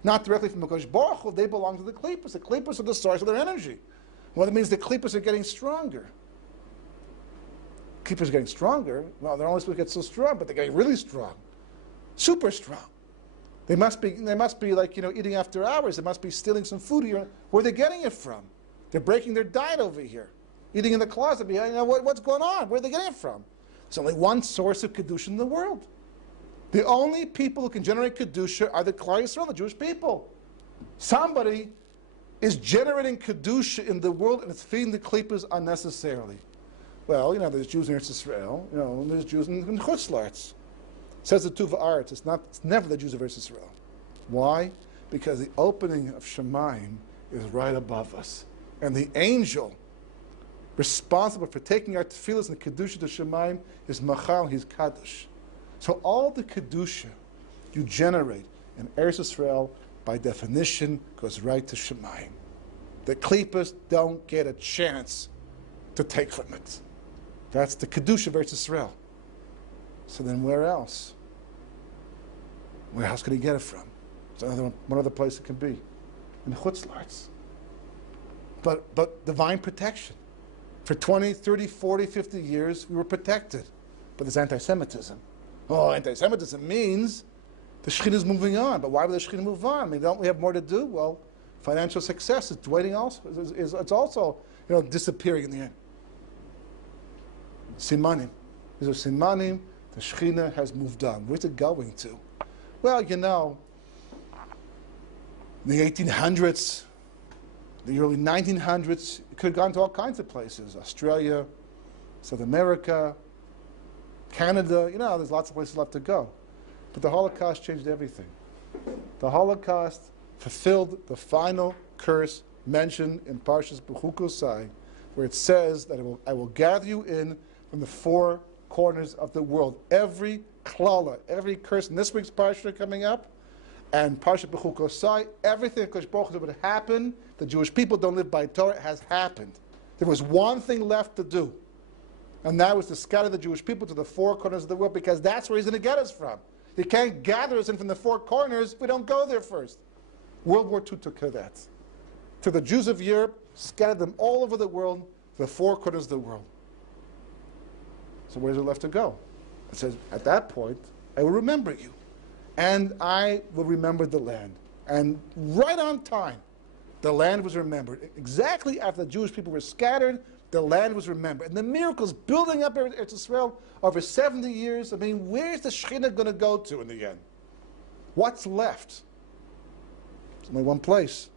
not directly from HaKadosh Baruch Hu. They belong to the Klippos. The Klippos are the source of their energy. Well, that means the Klippos are getting stronger. Klippos are getting stronger. Well, they're only supposed to get so strong, but they're getting really strong, super strong. They must be like eating after hours. They must be stealing some food here. Where are they getting it from? They're breaking their diet over here, eating in the closet behind. What's going on? Where are they getting it from? There's only one source of kedusha in the world. The only people who can generate kedusha are the Klal Yisrael, the Jewish people. Somebody is generating kedusha in the world and it's feeding the klippos unnecessarily. Well, there's Jews in Eretz Israel, and there's Jews in Chutz La'aretz. Says the Tuva Aretz, it's never the Jews of Eretz Israel. Why? Because the opening of Shemayim is right above us. And the angel responsible for taking our tefillas and kedusha to Shemayim is Machal, he's Kadosh. So all the kedusha you generate in Eretz Israel, by definition, goes right to Shemayim. The klippos don't get a chance to take from it. That's the kedusha of Eretz Israel. So then where else? Where else can he get it from? There's one other place it can be. In Chutz La'aretz. But divine protection. For 20, 30, 40, 50 years, we were protected. But there's anti-Semitism. Oh, anti-Semitism means the Shechina is moving on. But why would the Shechina move on? I mean, don't we have more to do? Well, financial success is dwindling also. It's also disappearing in the end. Simanim. These are simanim. The Shechina has moved on. Where's it going to? Well, in the 1800s, the early 1900s, it could have gone to all kinds of places. Australia, South America, Canada. There's lots of places left to go. But the Holocaust changed everything. The Holocaust fulfilled the final curse mentioned in Parashat B'chukosai, where it says that I will gather you in from the four corners of the world. Every klala, every curse in this week's Parashat coming up, and Parashat B'chukosai, everything that would happen, the Jewish people don't live by Torah, has happened. There was one thing left to do, and that was to scatter the Jewish people to the four corners of the world, because that's where he's going to get us from. He can't gather us in from the four corners if we don't go there first. World War II took care of that. To the Jews of Europe, scattered them all over the world, to the four corners of the world. So where's it left to go? It says, at that point, I will remember you, and I will remember the land. And right on time, the land was remembered. Exactly after the Jewish people were scattered, the land was remembered. And the miracles building up Eretz Israel over 70 years, I mean, where's the Shechina going to go to in the end? What's left? There's only one place.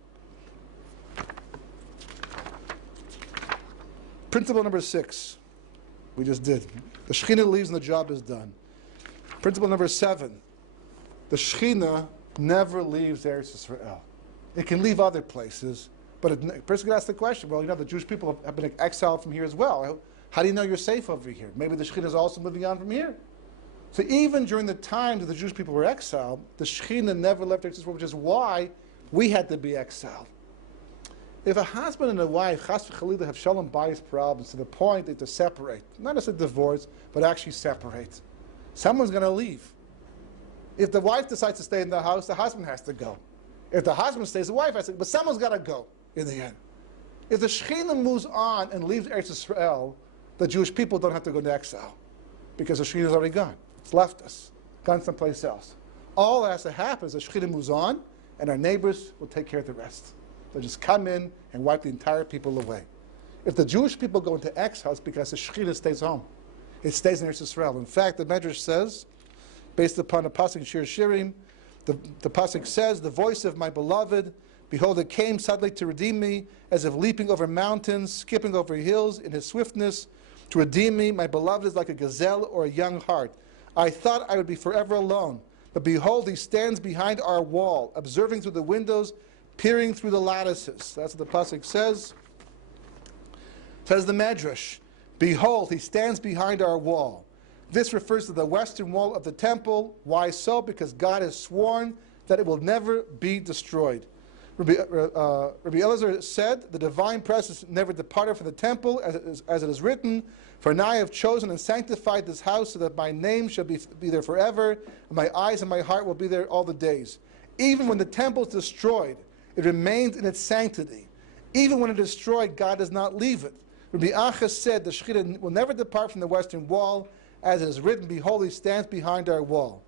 Principle number 6. We just did. The Shechina leaves and the job is done. Principle number 7. The Shechina never leaves Eretz Israel. It can leave other places, but a person could ask the question, well, the Jewish people have been exiled from here as well. How do you know you're safe over here? Maybe the Shechina is also moving on from here. So even during the time that the Jewish people were exiled, the Shechina never left Eretz Israel, which is why we had to be exiled. If a husband and a wife, chas v'chalila, have shalom bayis problems to the point that they separate, not as a divorce, but actually separate, someone's going to leave. If the wife decides to stay in the house, the husband has to go. If the husband stays, the wife has to go. But someone's got to go in the end. If the Shechina moves on and leaves Eretz Yisrael, the Jewish people don't have to go into exile because the Shechina is already gone. It's left us, gone someplace else. All that has to happen is the Shechina moves on, and our neighbors will take care of the rest. They'll just come in and wipe the entire people away. If the Jewish people go into exile, it's because the Shechina stays home. It stays in Eretz Yisrael. In fact, the Medrash says, based upon a pasuk in Shir Shirim, the pasuk says, "The voice of my beloved, behold, it came suddenly to redeem me, as if leaping over mountains, skipping over hills in his swiftness, to redeem me. My beloved is like a gazelle or a young hart. I thought I would be forever alone, but behold, he stands behind our wall, observing through the windows, peering through the lattices." That's what the pasuk says. Says the Medrash, "Behold, he stands behind our wall." This refers to the western wall of the temple. Why so? Because God has sworn that it will never be destroyed. Rabbi Elazar said, "The divine presence never departed from the temple, as it is written, for now I have chosen and sanctified this house so that my name shall be there forever, and my eyes and my heart will be there all the days." Even when the temple is destroyed, it remains in its sanctity. Even when it is destroyed, God does not leave it. Rabbi Achas said, "The Shechina will never depart from the western wall, as it is written, behold, he stands behind our wall."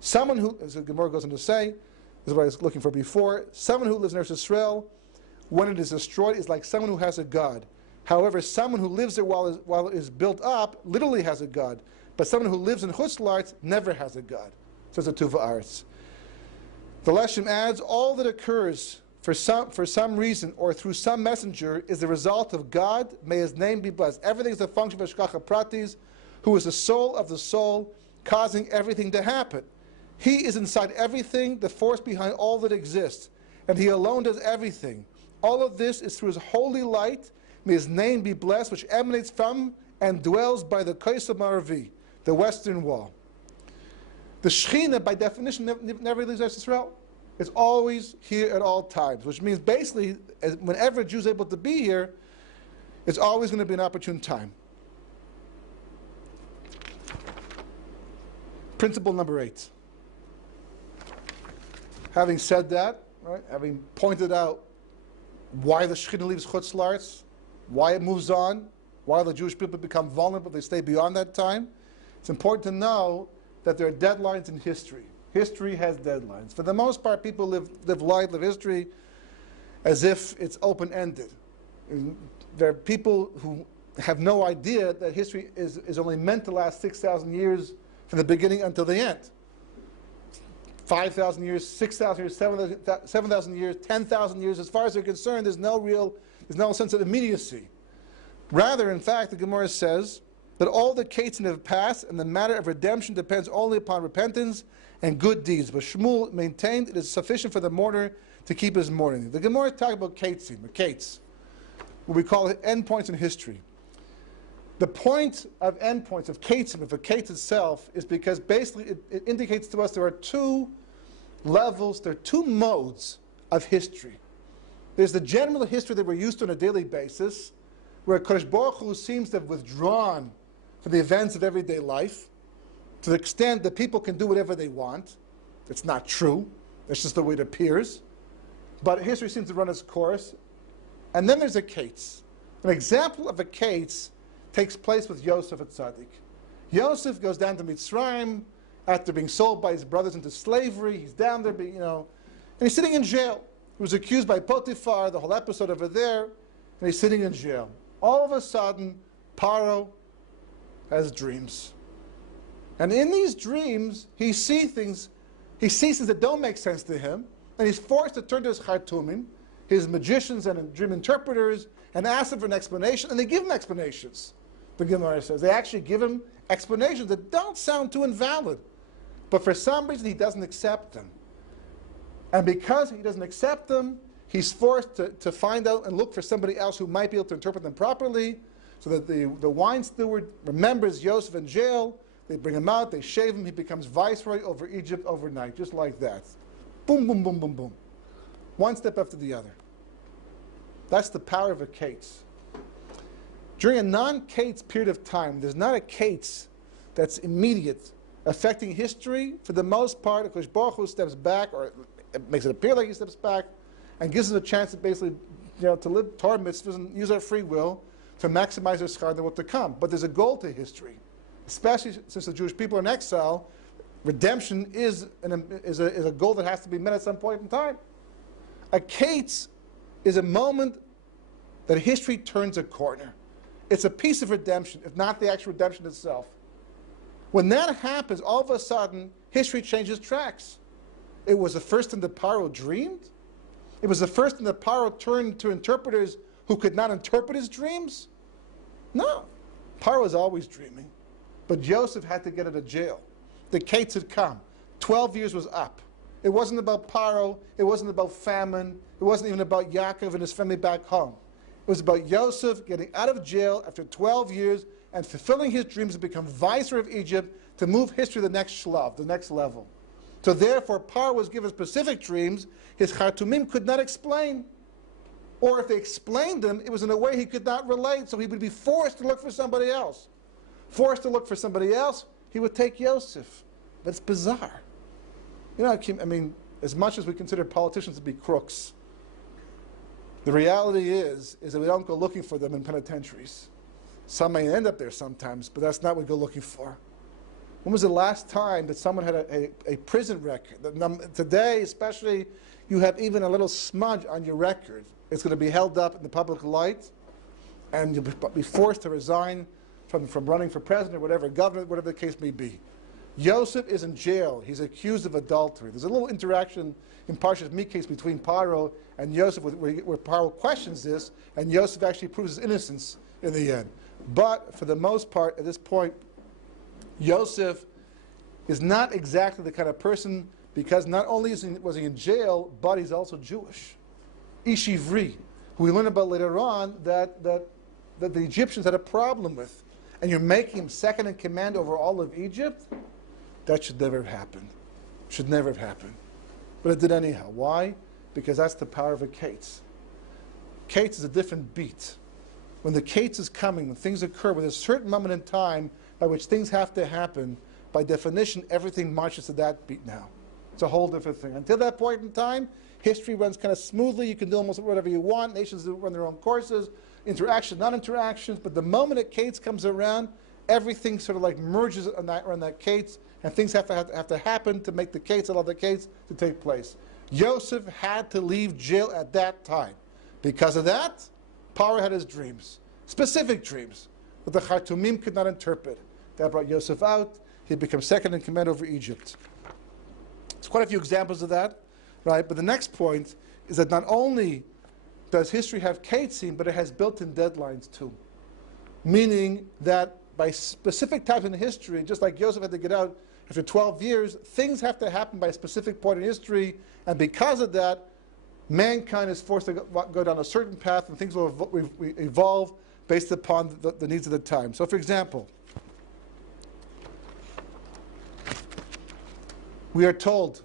Someone who, as the Gemara goes on to say, this is what I was looking for before, someone who lives in Eretz Yisrael, when it is destroyed, is like someone who has a God. However, someone who lives there while it is built up literally has a God. But someone who lives in Chutz La'aretz never has a God, says the Tuva Aretz. The Leshem adds, all that occurs for some reason or through some messenger is the result of God. May his name be blessed. Everything is a function of Hashgacha Pratis, who is the soul of the soul, causing everything to happen. He is inside everything, the force behind all that exists, and he alone does everything. All of this is through his holy light. May his name be blessed, which emanates from and dwells by the Kais Maravi, the western wall. The Shechina, by definition, never leaves Eretz Yisrael. It's always here at all times, which means basically, whenever a Jew is able to be here, it's always going to be an opportune time. Principle number 8. Having said that, right, having pointed out why the Shechina leaves Chutz La'aretz, why it moves on, why the Jewish people become vulnerable, they stay beyond that time, it's important to know that there are deadlines in history. History has deadlines. For the most part, people live history as if it's open-ended. There are people who have no idea that history is only meant to last 6,000 years from the beginning until the end. 5,000 years, 6,000 years, 7,000 years, 10,000 years. As far as they're concerned, there's no sense of immediacy. Rather, in fact, the Gemara says that all the cases have passed, and the matter of redemption depends only upon repentance and good deeds. But Shmuel maintained it is sufficient for the mourner to keep his mourning. The Gemara talks about kates, what we call endpoints in history. The point of endpoints, of katesim, of a kate itself, is because basically it indicates to us there are two levels, there are two modes of history. There's the general history that we're used to on a daily basis, where Kodesh Baruch Hu seems to have withdrawn from the events of everyday life, to the extent that people can do whatever they want. It's not true. It's just the way it appears. But history seems to run its course. And then there's a kates. An example of a kates takes place with Yosef at Tzaddik. Yosef goes down to Mitzrayim after being sold by his brothers into slavery. He's down there, and he's sitting in jail. He was accused by Potiphar, the whole episode over there, and he's sitting in jail. All of a sudden, Paro has dreams. And in these dreams, he sees things that don't make sense to him, and he's forced to turn to his Chartumim, his magicians and dream interpreters, and ask them for an explanation, and they give him explanations. The Gemara says they actually give him explanations that don't sound too invalid, but for some reason he doesn't accept them. And because he doesn't accept them, he's forced to find out and look for somebody else who might be able to interpret them properly, so that the wine steward remembers Yosef in jail. They bring him out, they shave him, he becomes viceroy over Egypt overnight, just like that. Boom, boom, boom, boom, boom. One step after the other. That's the power of a kates. During a non-kates period of time, there's not a kates that's immediate affecting history, for the most part, HaKadosh Baruch Hu steps back, or it makes it appear like he steps back, and gives us a chance to basically, to live Torah mitzvahs and use our free will to maximize our schar in the world to come. But there's a goal to history, especially since the Jewish people are in exile. Redemption is a goal that has to be met at some point in time. A kates is a moment that history turns a corner. It's a piece of redemption, if not the actual redemption itself. When that happens, all of a sudden, history changes tracks. It was the first thing that Paro dreamed. It was the first thing that Paro turned to interpreters who could not interpret his dreams. No, Paro was always dreaming. But Joseph had to get out of jail. The kates had come. 12 years was up. It wasn't about Paro. It wasn't about famine. It wasn't even about Yaakov and his family back home. It was about Joseph getting out of jail after 12 years and fulfilling his dreams to become viceroy of Egypt, to move history to the next shlav, the next level. So therefore, Paro was given specific dreams his Khartoumim could not explain. Or if they explained them, it was in a way he could not relate, so he would be forced to look for somebody else. Forced to look for somebody else, he would take Yosef. But it's bizarre. I mean, as much as we consider politicians to be crooks, the reality is that we don't go looking for them in penitentiaries. Some may end up there sometimes, but that's not what we go looking for. When was the last time that someone had a prison record? Today, especially, you have even a little smudge on your record. It's going to be held up in the public light, and you'll be forced to resign from running for president or whatever, governor, whatever the case may be. Yosef is in jail. He's accused of adultery. There's a little interaction in Parashat Miketz between Paro and Yosef where Paro questions this, and Yosef actually proves his innocence in the end. But for the most part, at this point, Yosef is not exactly the kind of person, because not only was he in jail, but he's also Jewish. Ish Ivri, who we learn about later on that the Egyptians had a problem with. And you're making him second in command over all of Egypt? That should never have happened. Should never have happened. But it did anyhow. Why? Because that's the power of a kates. Kates is a different beat. When the kates is coming, when things occur, with a certain moment in time by which things have to happen, by definition, everything marches to that beat now. It's a whole different thing. Until that point in time, history runs kind of smoothly. You can do almost whatever you want. Nations run their own courses, interactions, non-interactions. But the moment a kates comes around, everything sort of like merges around that kates, and things have to happen to make the kates, allow the kates to take place. Yosef had to leave jail at that time. Because of that, Paro had his dreams, specific dreams, that the Khartoumim could not interpret. That brought Yosef out. He became second in command over Egypt. There's quite a few examples of that, right? But the next point is that not only does history have katesim, but it has built-in deadlines too. Meaning that by specific times in history, just like Yosef had to get out after 12 years, things have to happen by a specific point in history, and because of that, mankind is forced to go down a certain path, and things will evolve based upon the needs of the time. So for example, we are told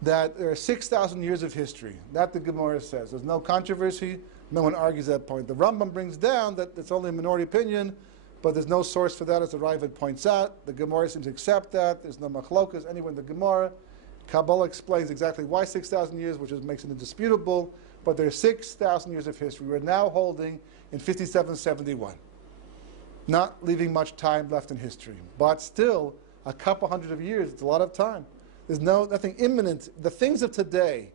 that there are 6,000 years of history. That the Gemara says. There's no controversy. No one argues that point. The Rambam brings down that it's only a minority opinion, but there's no source for that, as the Ravid points out. The Gemara seems to accept that. There's no machlokas anywhere in the Gemara. Kabbalah explains exactly why 6,000 years, which makes it indisputable, but there's 6,000 years of history. We're now holding in 5771. Not leaving much time left in history, but still a couple hundred of years. It's a lot of time. There's nothing imminent. The things of today,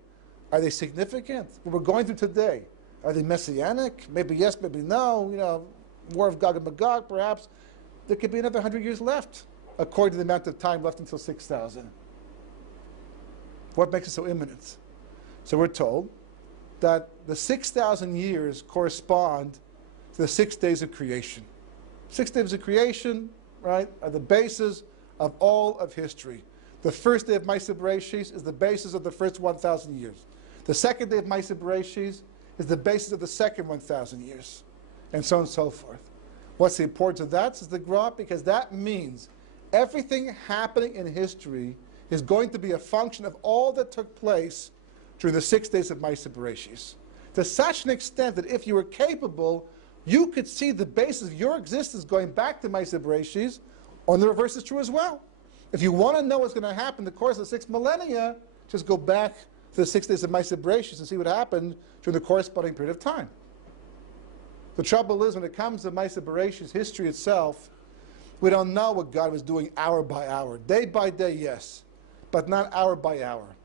are they significant? What we're going through today, are they messianic? Maybe yes, maybe no. War of Gog and Magog, perhaps. There could be another 100 years left, according to the amount of time left until 6,000. What makes it so imminent? So we're told that the 6,000 years correspond to the 6 days of creation. 6 days of creation, right, are the basis of all of history. The first day of Ma'aseh Bereshis is the basis of the first 1,000 years. The second day of Ma'aseh Bereshis is the basis of the second 1,000 years, and so on and so forth. What's the importance of that, says the Gra? Because that means everything happening in history is going to be a function of all that took place during the 6 days of Ma'aseh Bereshis. To such an extent that if you were capable, you could see the basis of your existence going back to Ma'aseh Bereshis, or the reverse is true as well. If you want to know what's going to happen in the course of the 6 millennia, just go back to the 6 days of Maaseh Bereshis and see what happened during the corresponding period of time. The trouble is, when it comes to Maaseh Bereshis history itself, we don't know what God was doing hour by hour. Day by day, yes, but not hour by hour,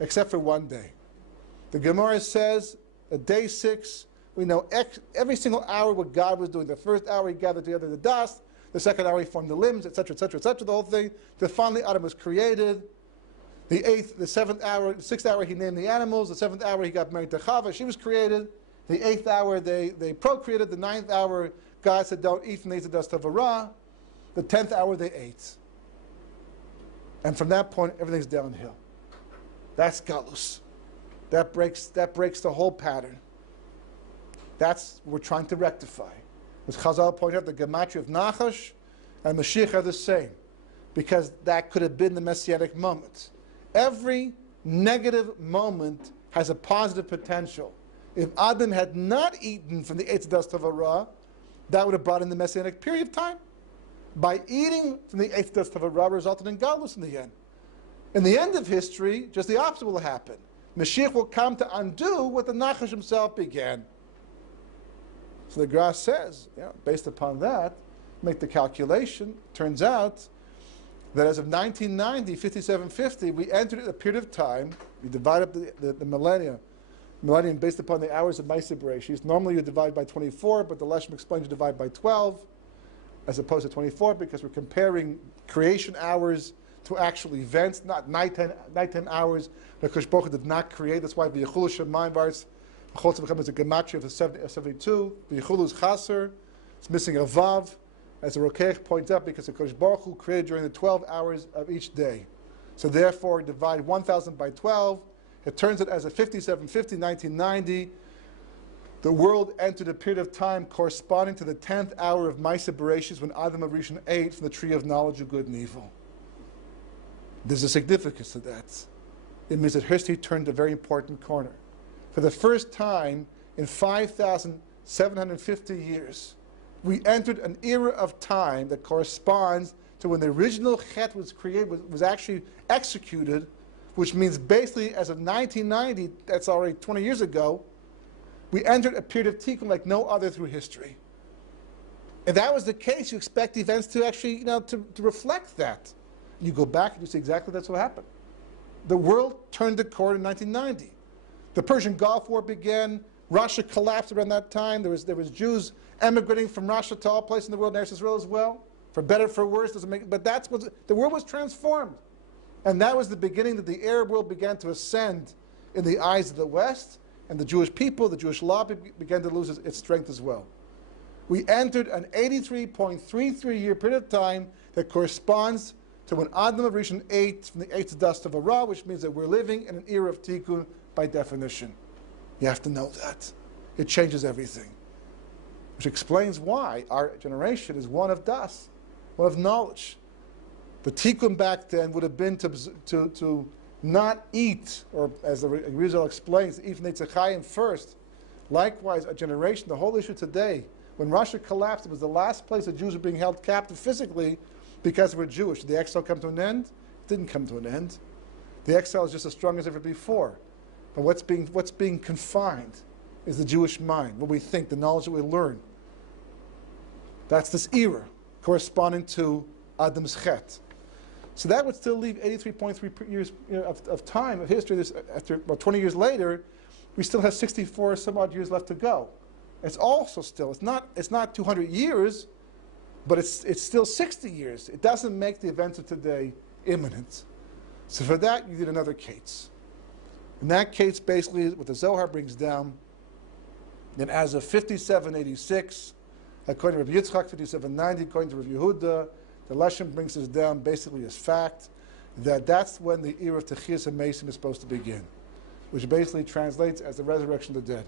except for one day. The Gemara says, at day 6, we know every single hour what God was doing. The first hour he gathered together the dust, the second hour he formed the limbs, etc., etc., etc., the whole thing. Then finally Adam was created. The 6th hour he named the animals. The 7th hour he got married to Chava, she was created. The 8th hour they procreated. The 9th hour God said don't eat from the dust of Ra. The 10th hour they ate. And from that point everything's downhill. That's Galus. That breaks the whole pattern. That's what we're trying to rectify. As Chazal pointed out, the gematria of Nachash and Mashiach are the same, because that could have been the messianic moment. Every negative moment has a positive potential. If Adam had not eaten from the Eitz dust of Ra, that would have brought in the messianic period of time. By eating from the Eitz dust of Ra resulted in Galus in the end. In the end of history, just the opposite will happen. Mashiach will come to undo what the Nachash himself began. So the Gra says, based upon that, make the calculation. Turns out that as of 1990, 5750, we entered a period of time, we divide up the millennium based upon the hours of Maaseh Bereshis. Normally you divide by 24, but the Leshem explains you divide by 12, as opposed to 24, because we're comparing creation hours to actual events, not nighttime hours, because Baruch Hu did not create. That's why the Yechulu Shemayim Varetz is a gematria of 72. The Yechulu is Chaser. It's missing a Vav, as the Rokeach points out, because the Kodesh Baruch Hu created during the 12 hours of each day. So therefore, divide 1,000 by 12. It turns out as a 5750, 1990, the world entered a period of time corresponding to the 10th hour of Maaseh Bereshis, when Adam HaRishon ate from the tree of knowledge of good and evil. There's a significance to that. It means that history turned a very important corner. For the first time in 5,750 years, we entered an era of time that corresponds to when the original Chet was created, was actually executed, which means basically as of 1990, that's already 20 years ago, we entered a period of tikkun like no other through history. If that was the case, you expect events to actually, to reflect that. You go back and you see exactly that's what happened. The world turned the corner in 1990. The Persian Gulf War began. Russia collapsed around that time. There was Jews emigrating from Russia to all places in the world, and Israel as well. For better, for worse, but that's what the world was transformed, and that was the beginning that the Arab world began to ascend in the eyes of the West, and the Jewish people, the Jewish law began to lose its strength as well. We entered an 83.33-year period of time that corresponds to when Adam HaRishon ate from the Eitz dust of Ra, which means that we're living in an era of tikkun by definition. You have to know that. It changes everything. Which explains why our generation is one of das, one of knowledge. The tikkun back then would have been to not eat, or as the Rizal explains, eat from the Tzachayim first. Likewise, a generation, the whole issue today, when Russia collapsed, it was the last place that Jews were being held captive physically because they were Jewish. Did the exile come to an end? It didn't come to an end. The exile is just as strong as ever before. But what's being confined is the Jewish mind, what we think, the knowledge that we learn. That's this era corresponding to Adam's Chet. So that would still leave 83.3 years of time, of history. After about 20 years later, we still have 64 some odd years left to go. It's also still, it's not 200 years, but it's still 60 years. It doesn't make the events of today imminent. So for that, you need another case. And that case basically is what the Zohar brings down, that as of 5786, according to Rabbi Yitzchak, 5790, according to Rabbi Yehuda, the Leshem brings us down basically as fact that that's when the era of Techiyas HaMeisim is supposed to begin, which basically translates as the resurrection of the dead.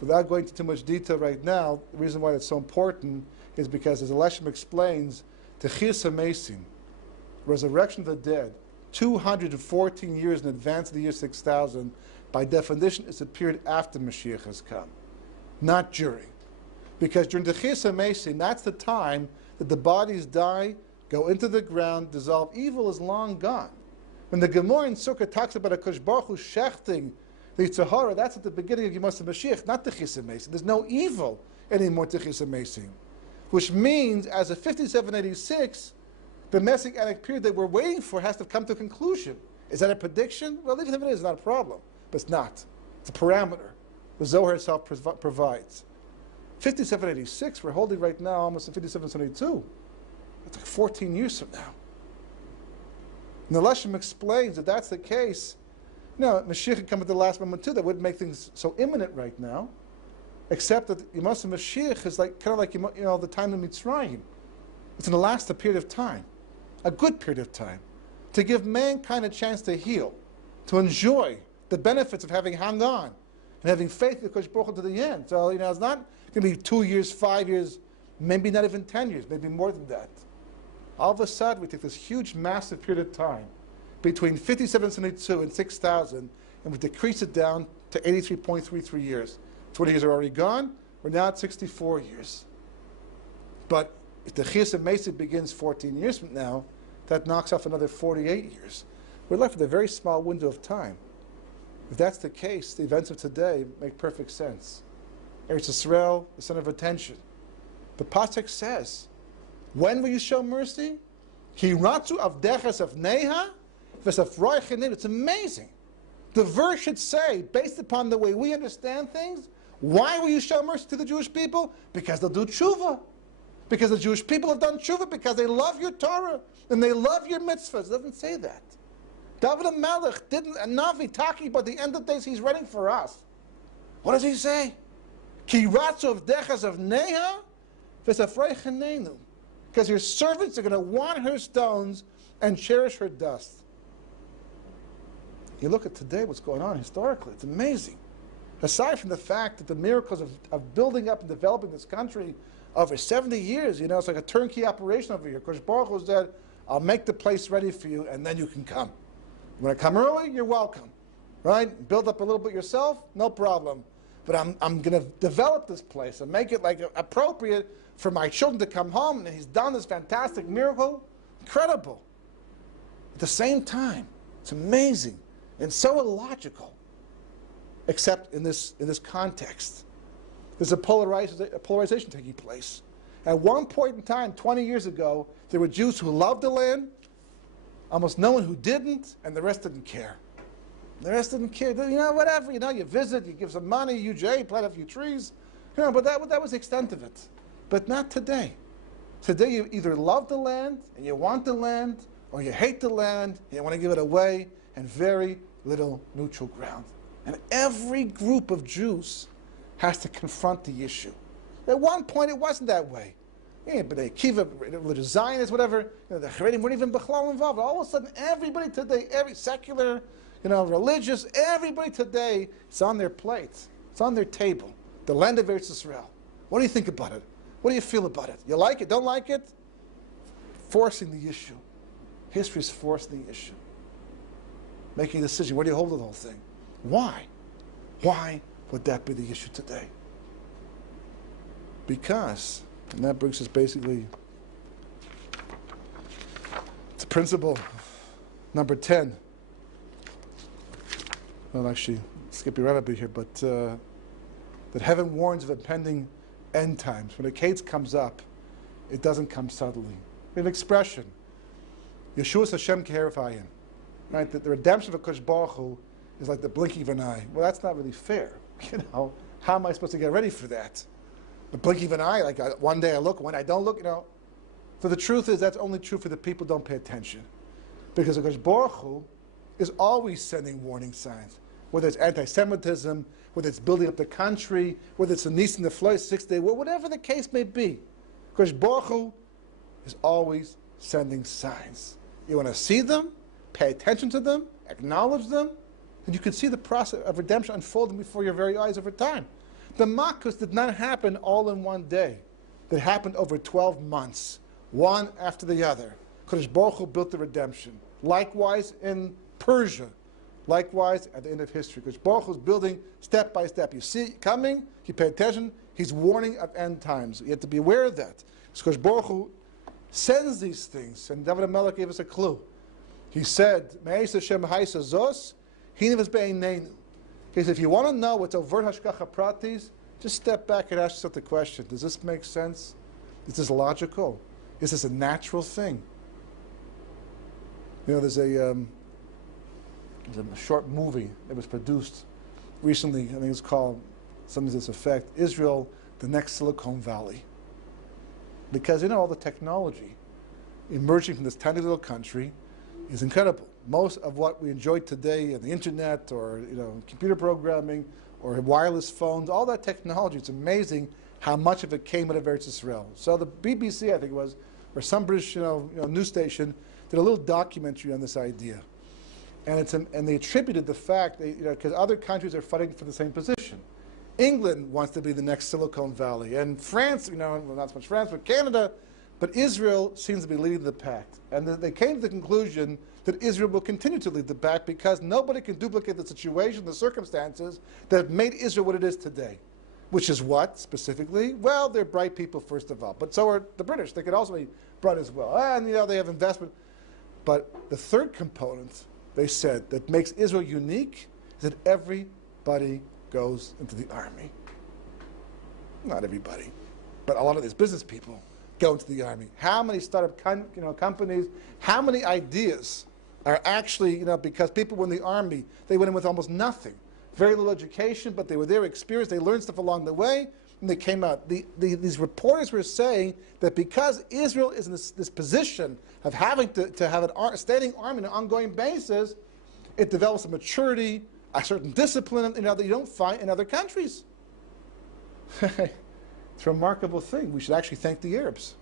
Without going into too much detail right now, the reason why that's so important is because, as the Leshem explains, Techiyas HaMeisim, resurrection of the dead, 214 years in advance of the year 6000, by definition, is a period after Mashiach has come, not during. Because during the Techiyas HaMeisim, that's the time that the bodies die, go into the ground, dissolve. Evil is long gone. When the Gemara in Sukkah talks about a Kosh Baruch Hu shechting the Tzahara, that's at the beginning of Yemos HaMashiach, not the Chisamesim. There's no evil anymore to Chisamesim. Which means, as of 5786, the Messianic period that we're waiting for has to come to a conclusion. Is that a prediction? Well, even if it is, it's not a problem. But it's not. It's a parameter the Zohar itself provides. 5786, we're holding right now almost in 5772. It's like 14 years from now. And the Leshem explains that that's the case. Mashiach could come at the last moment too. That wouldn't make things so imminent right now. Except that Yemos Mashiach is like kind of like the time of Mitzrayim. It's going to last a period of time, a good period of time, to give mankind a chance to heal, to enjoy the benefits of having hung on and having faith in Kosh Baruch Hu to the end. So it's not going to be 2 years, 5 years, maybe not even 10 years, maybe more than that. All of a sudden, we take this huge, massive period of time between 5772 and 6000, and we decrease it down to 83.33 years. 20 years are already gone. We're now at 64 years. But if the Chiyas HaMesid begins 14 years from now, that knocks off another 48 years. We're left with a very small window of time. If that's the case, the events of today make perfect sense. Eretz Yisrael, the center of attention. The Pasuk says, when will you show mercy? Ki ratzu avdechas of neha v'safroi chenin. It's amazing. The verse should say, based upon the way we understand things, why will you show mercy to the Jewish people? Because they'll do tshuva. Because the Jewish people have done tshuva, because they love your Torah, and they love your mitzvahs. It doesn't say that. David HaMelech didn't, a Navi talking about the end of days, he's writing for us. What does he say? Ki ratzu avdechas of neha v'safroi chenenu. Because your servants are going to want her stones and cherish her dust. You look at today, what's going on historically, it's amazing. Aside from the fact that the miracles of building up and developing this country over 70 years, it's like a turnkey operation over here. Kosh Baruch Hu said, I'll make the place ready for you, and then you can come. You want to come early? You're welcome. Right? Build up a little bit yourself? No problem. But I'm going to develop this place and make it like appropriate for my children to come home, and he's done this fantastic miracle. Incredible. At the same time, it's amazing and so illogical, except in this context. There's a polarization taking place. At one point in time, 20 years ago, there were Jews who loved the land, almost no one who didn't, and the rest didn't care. The rest didn't care. Whatever. You visit, you give some money, you plant a few trees. But that was the extent of it. But not today. Today you either love the land and you want the land, or you hate the land and you want to give it away, and very little neutral ground. And every group of Jews has to confront the issue. At one point it wasn't that way. But the Kiva, religious Zionists, whatever, the Haredim weren't even Bechlal involved. All of a sudden everybody today, every secular, religious, everybody today, it's on their plates. It's on their table. The land of Eretz Yisrael. What do you think about it? What do you feel about it? You like it? Don't like it? Forcing the issue. History is forcing the issue. Making a decision. Where do you hold the whole thing? Why? Why would that be the issue today? Because, and that brings us basically to principle number 10. Well, actually, skip your Rabbi here, but that heaven warns of impending end times. When a case comes up, it doesn't come subtly. An expression, Yeshua's Hashem Keherifayim, right? The redemption of a Kosh Baruch Hu is like the blinking of an eye. Well, that's not really fair. How am I supposed to get ready for that? The blinking of an eye, like one day I look, when I don't look, So the truth is that's only true for the people who don't pay attention. Because the Kosh Baruch Hu is always sending warning signs. Whether it's anti-Semitism, whether it's building up the country, whether it's a Nisan the Floy, 6-day war, whatever the case may be. Kosh Baruch Hu is always sending signs. You want to see them, pay attention to them, acknowledge them, and you can see the process of redemption unfolding before your very eyes over time. The Makos did not happen all in one day. It happened over 12 months, one after the other. Kosh Baruch Hu built the redemption. Likewise in Persia. Likewise at the end of history. Kosh Baruch Hu is building step by step. You see it coming, you pay attention, he's warning of end times. You have to be aware of that. Kosh Baruch Hu sends these things. And David HaMelech gave us a clue. He said, Me'ez Hashem haisa zos, hiniv be'ein neinu. He said, if you want to know what's overt hashgacha pratis, just step back and ask yourself the question, does this make sense? Is this logical? Is this a natural thing? You know, there's a short movie that was produced recently, I think it's called something to this effect, Israel, the next Silicon Valley. Because you know, all the technology emerging from this tiny little country is incredible. Most of what we enjoy today on the internet or computer programming or wireless phones, all that technology, it's amazing how much of it came out of Eretz Israel. So the BBC, I think it was, or some British news station, did a little documentary on this idea. And they attributed the fact, because other countries are fighting for the same position. England wants to be the next Silicon Valley, and France, well, not so much France, but Canada, but Israel seems to be leading the pack. And they came to the conclusion that Israel will continue to lead the pack because nobody can duplicate the situation, the circumstances that have made Israel what it is today. Which is what, specifically? Well, they're bright people, first of all. But so are the British. They could also be bright as well. And, they have investment. But the third component, they said, that makes Israel unique is that everybody goes into the army. Not everybody, but a lot of these business people go into the army. How many startup companies, how many ideas are actually, because people were in the army, they went in with almost nothing. Very little education, but they were there, experienced, they learned stuff along the way, and they came out. These reporters were saying that because Israel is in this position of having to have a standing army on an ongoing basis, it develops a maturity, a certain discipline that you don't find in other countries. It's a remarkable thing. We should actually thank the Arabs.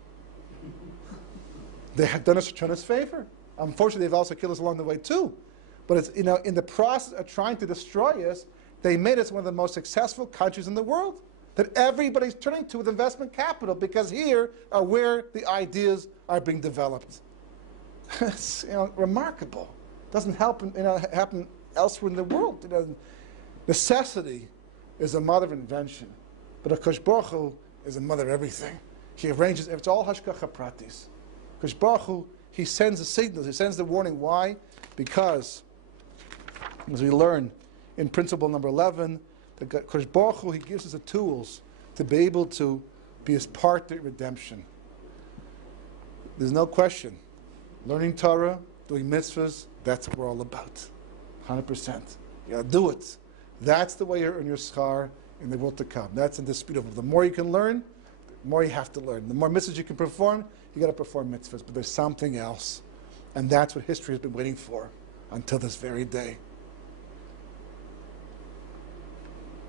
They have done us a tremendous favor. Unfortunately, they've also killed us along the way too. But it's, in the process of trying to destroy us, they made us one of the most successful countries in the world that everybody's turning to with investment capital, because here are where the ideas are being developed. It's remarkable. Doesn't happen elsewhere in the world. Necessity is the mother of invention, but HaKadosh Baruch Hu is the mother of everything. He arranges. It's all hashgacha pratis. HaKadosh Baruch Hu, he sends the signals. He sends the warning. Why? Because, as we learn in principle number 11, that HaKadosh Baruch Hu, he gives us the tools to be able to be his partner in redemption. There's no question. Learning Torah, doing mitzvahs, that's what we're all about. 100%. You gotta do it. That's the way you earn your schar in the world to come. That's indisputable. The more you can learn, the more you have to learn. The more mitzvahs you can perform, you gotta perform mitzvahs. But there's something else. And that's what history has been waiting for until this very day.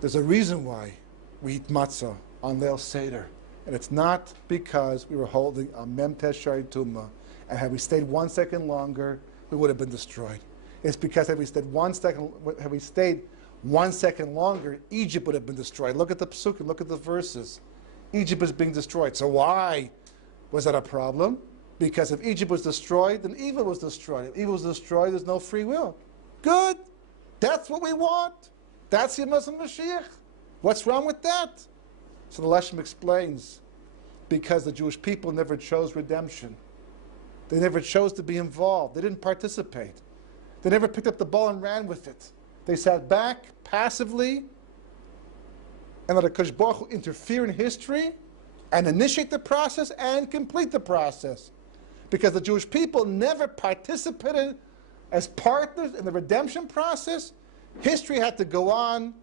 There's a reason why we eat matzah on Leil Seder. And it's not because we were holding a Mem Tes Shari Tumah, and had we stayed 1 second longer, we would have been destroyed. It's because had we stayed 1 second longer, Egypt would have been destroyed. Look at the Psukim, look at the verses. Egypt is being destroyed. So why was that a problem? Because if Egypt was destroyed, then evil was destroyed. If evil was destroyed, there's no free will. Good. That's what we want. That's the Muslim Mashiach. What's wrong with that? So the Leshem explains, because the Jewish people never chose redemption. They never chose to be involved. They didn't participate. They never picked up the ball and ran with it. They sat back passively and let HaKadosh Baruch Hu interfere in history and initiate the process and complete the process. Because the Jewish people never participated as partners in the redemption process, history had to go on,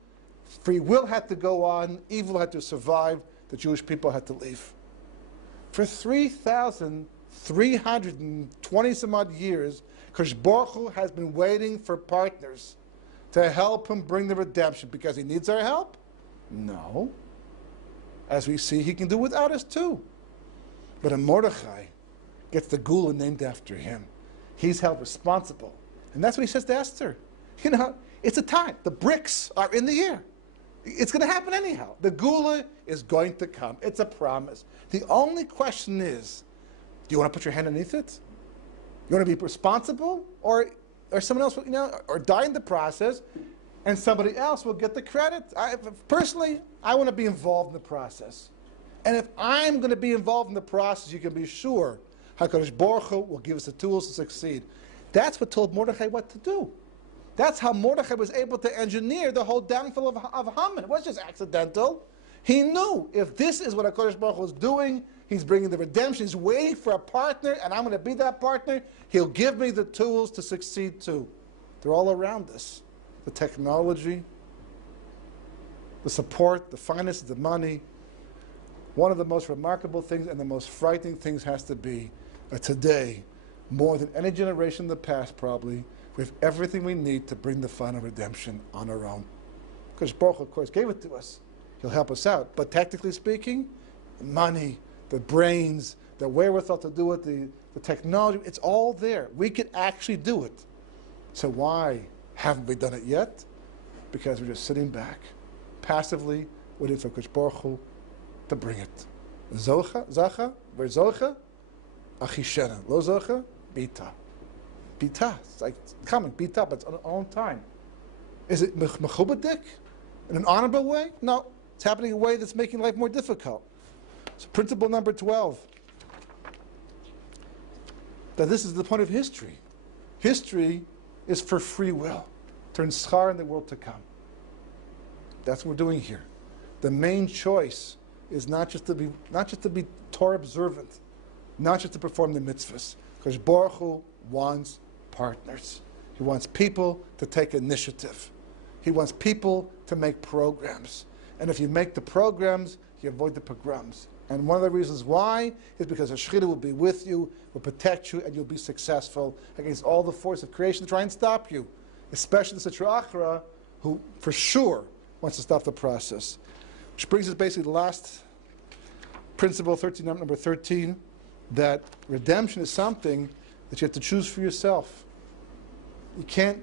free will had to go on, evil had to survive, the Jewish people had to leave. For 3,320 some odd years, HaKadosh Baruch Hu has been waiting for partners to help him bring the redemption, because he needs our help? No. As we see, he can do without us too. But a Mordechai gets the Geulah named after him. He's held responsible. And that's what he says to Esther. It's a time. The bricks are in the air. It's going to happen anyhow. The Geulah is going to come. It's a promise. The only question is, do you want to put your hand underneath it? You want to be responsible? Or someone else, or die in the process, and somebody else will get the credit? Personally, I want to be involved in the process. And if I'm going to be involved in the process, you can be sure HaKadosh Baruch Hu will give us the tools to succeed. That's what told Mordechai what to do. That's how Mordechai was able to engineer the whole downfall of Haman. It wasn't just accidental. He knew if this is what HaKadosh Baruch Hu is doing, he's bringing the redemption, he's waiting for a partner, and I'm going to be that partner, he'll give me the tools to succeed too. They're all around us. The technology, the support, the finances, the money. One of the most remarkable things and the most frightening things has to be that today, more than any generation in the past probably, we have everything we need to bring the final redemption on our own. Because Baruch Hu, of course, gave it to us. He'll help us out. But technically speaking, the money, the brains, the wherewithal to do it, the technology, it's all there. We could actually do it. So why haven't we done it yet? Because we're just sitting back, passively, waiting for Kodesh Baruch Hu to bring it. Zocha, Zacha, Verzocha, Achishena. Lo Zocha, Bita. Bita. It's like coming, Bita, but it's on its own time. Is it mechubadik? In an honorable way? No. It's happening in a way that's making life more difficult. So principle number 12. That this is the point of history. History is for free will. Turn schar in the world to come. That's what we're doing here. The main choice is not just to be Torah observant, not just to perform the mitzvahs. Because Baruch Hu wants partners. He wants people to take initiative. He wants people to make programs. And if you make the programs, you avoid the pogroms. And one of the reasons why is because Shechina will be with you, will protect you, and you'll be successful against all the force of creation to try and stop you. Especially the Sitra Achra, who for sure wants to stop the process. Which brings us basically to the last principle, number 13, that redemption is something that you have to choose for yourself. You can't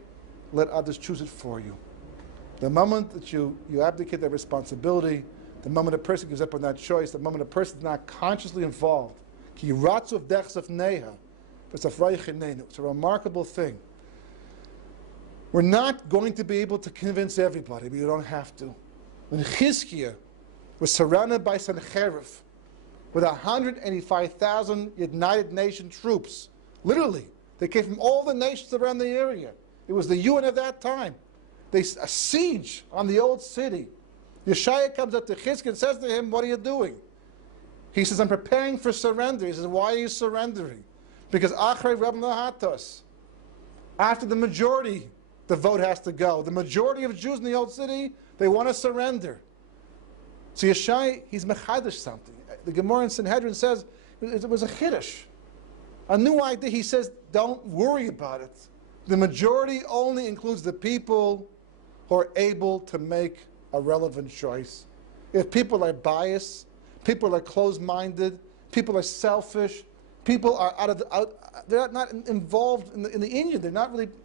let others choose it for you. The moment that you abdicate that responsibility, the moment a person gives up on that choice, the moment a person is not consciously involved, it's a remarkable thing. We're not going to be able to convince everybody, but you don't have to. When Chizkiah was surrounded by Sancherif with 185,000 United Nations troops, literally, they came from all the nations around the area. It was the UN of that time. A siege on the old city. Yeshaya comes up to Chizkiah and says to him, "What are you doing?" He says, "I'm preparing for surrender." He says, "Why are you surrendering?" Because Achrei Rab Nahatos. After the majority, the vote has to go. The majority of Jews in the old city, they want to surrender. So Yeshaya, he's mechadish something. The Gemara in Sanhedrin says it was a chiddush, a new idea. He says, don't worry about it. The majority only includes the people who are able to make a relevant choice. If people are biased, people are closed-minded, people are selfish, people are they're not involved in the Indian,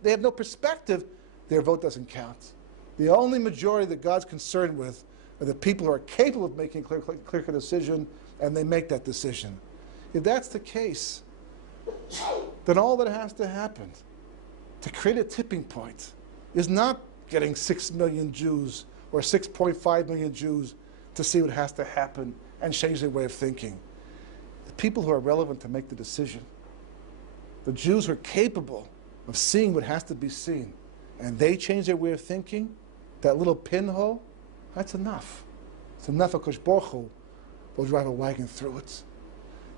they have no perspective, their vote doesn't count. The only majority that God's concerned with are the people who are capable of making a clear decision, and they make that decision. If that's the case, then all that has to happen to create a tipping point is not getting 6 million Jews or 6.5 million Jews to see what has to happen and change their way of thinking. The people who are relevant to make the decision, the Jews who are capable of seeing what has to be seen, and they change their way of thinking, that little pinhole, that's enough. It's enough of Kodesh Baruch Hu will drive a wagon through it.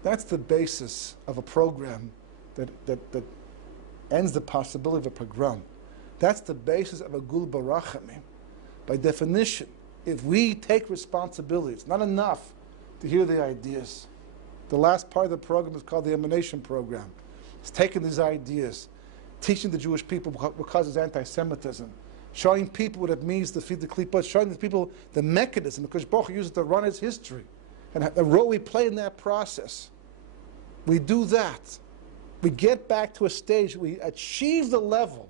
That's the basis of a program that ends the possibility of a pogrom. That's the basis of a Geulah Barachamim. By definition, if we take responsibility, it's not enough to hear the ideas. The last part of the program is called the Emanation Program. It's taking these ideas, teaching the Jewish people what causes anti-Semitism, showing people what it means to feed the klippot, showing the people the mechanism, because Baruch Hu uses it to run its history, and the role we play in that process. We do that. We get back to a stage, we achieve the level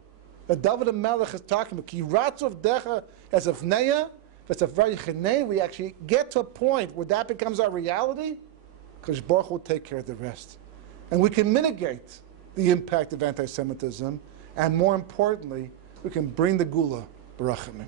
that David HaMelech is talking about. Ki ratzu avdecha as of neya, we actually get to a point where that becomes our reality, because Baruch will take care of the rest. And we can mitigate the impact of anti-Semitism, and more importantly, we can bring the Geulah Barachamim.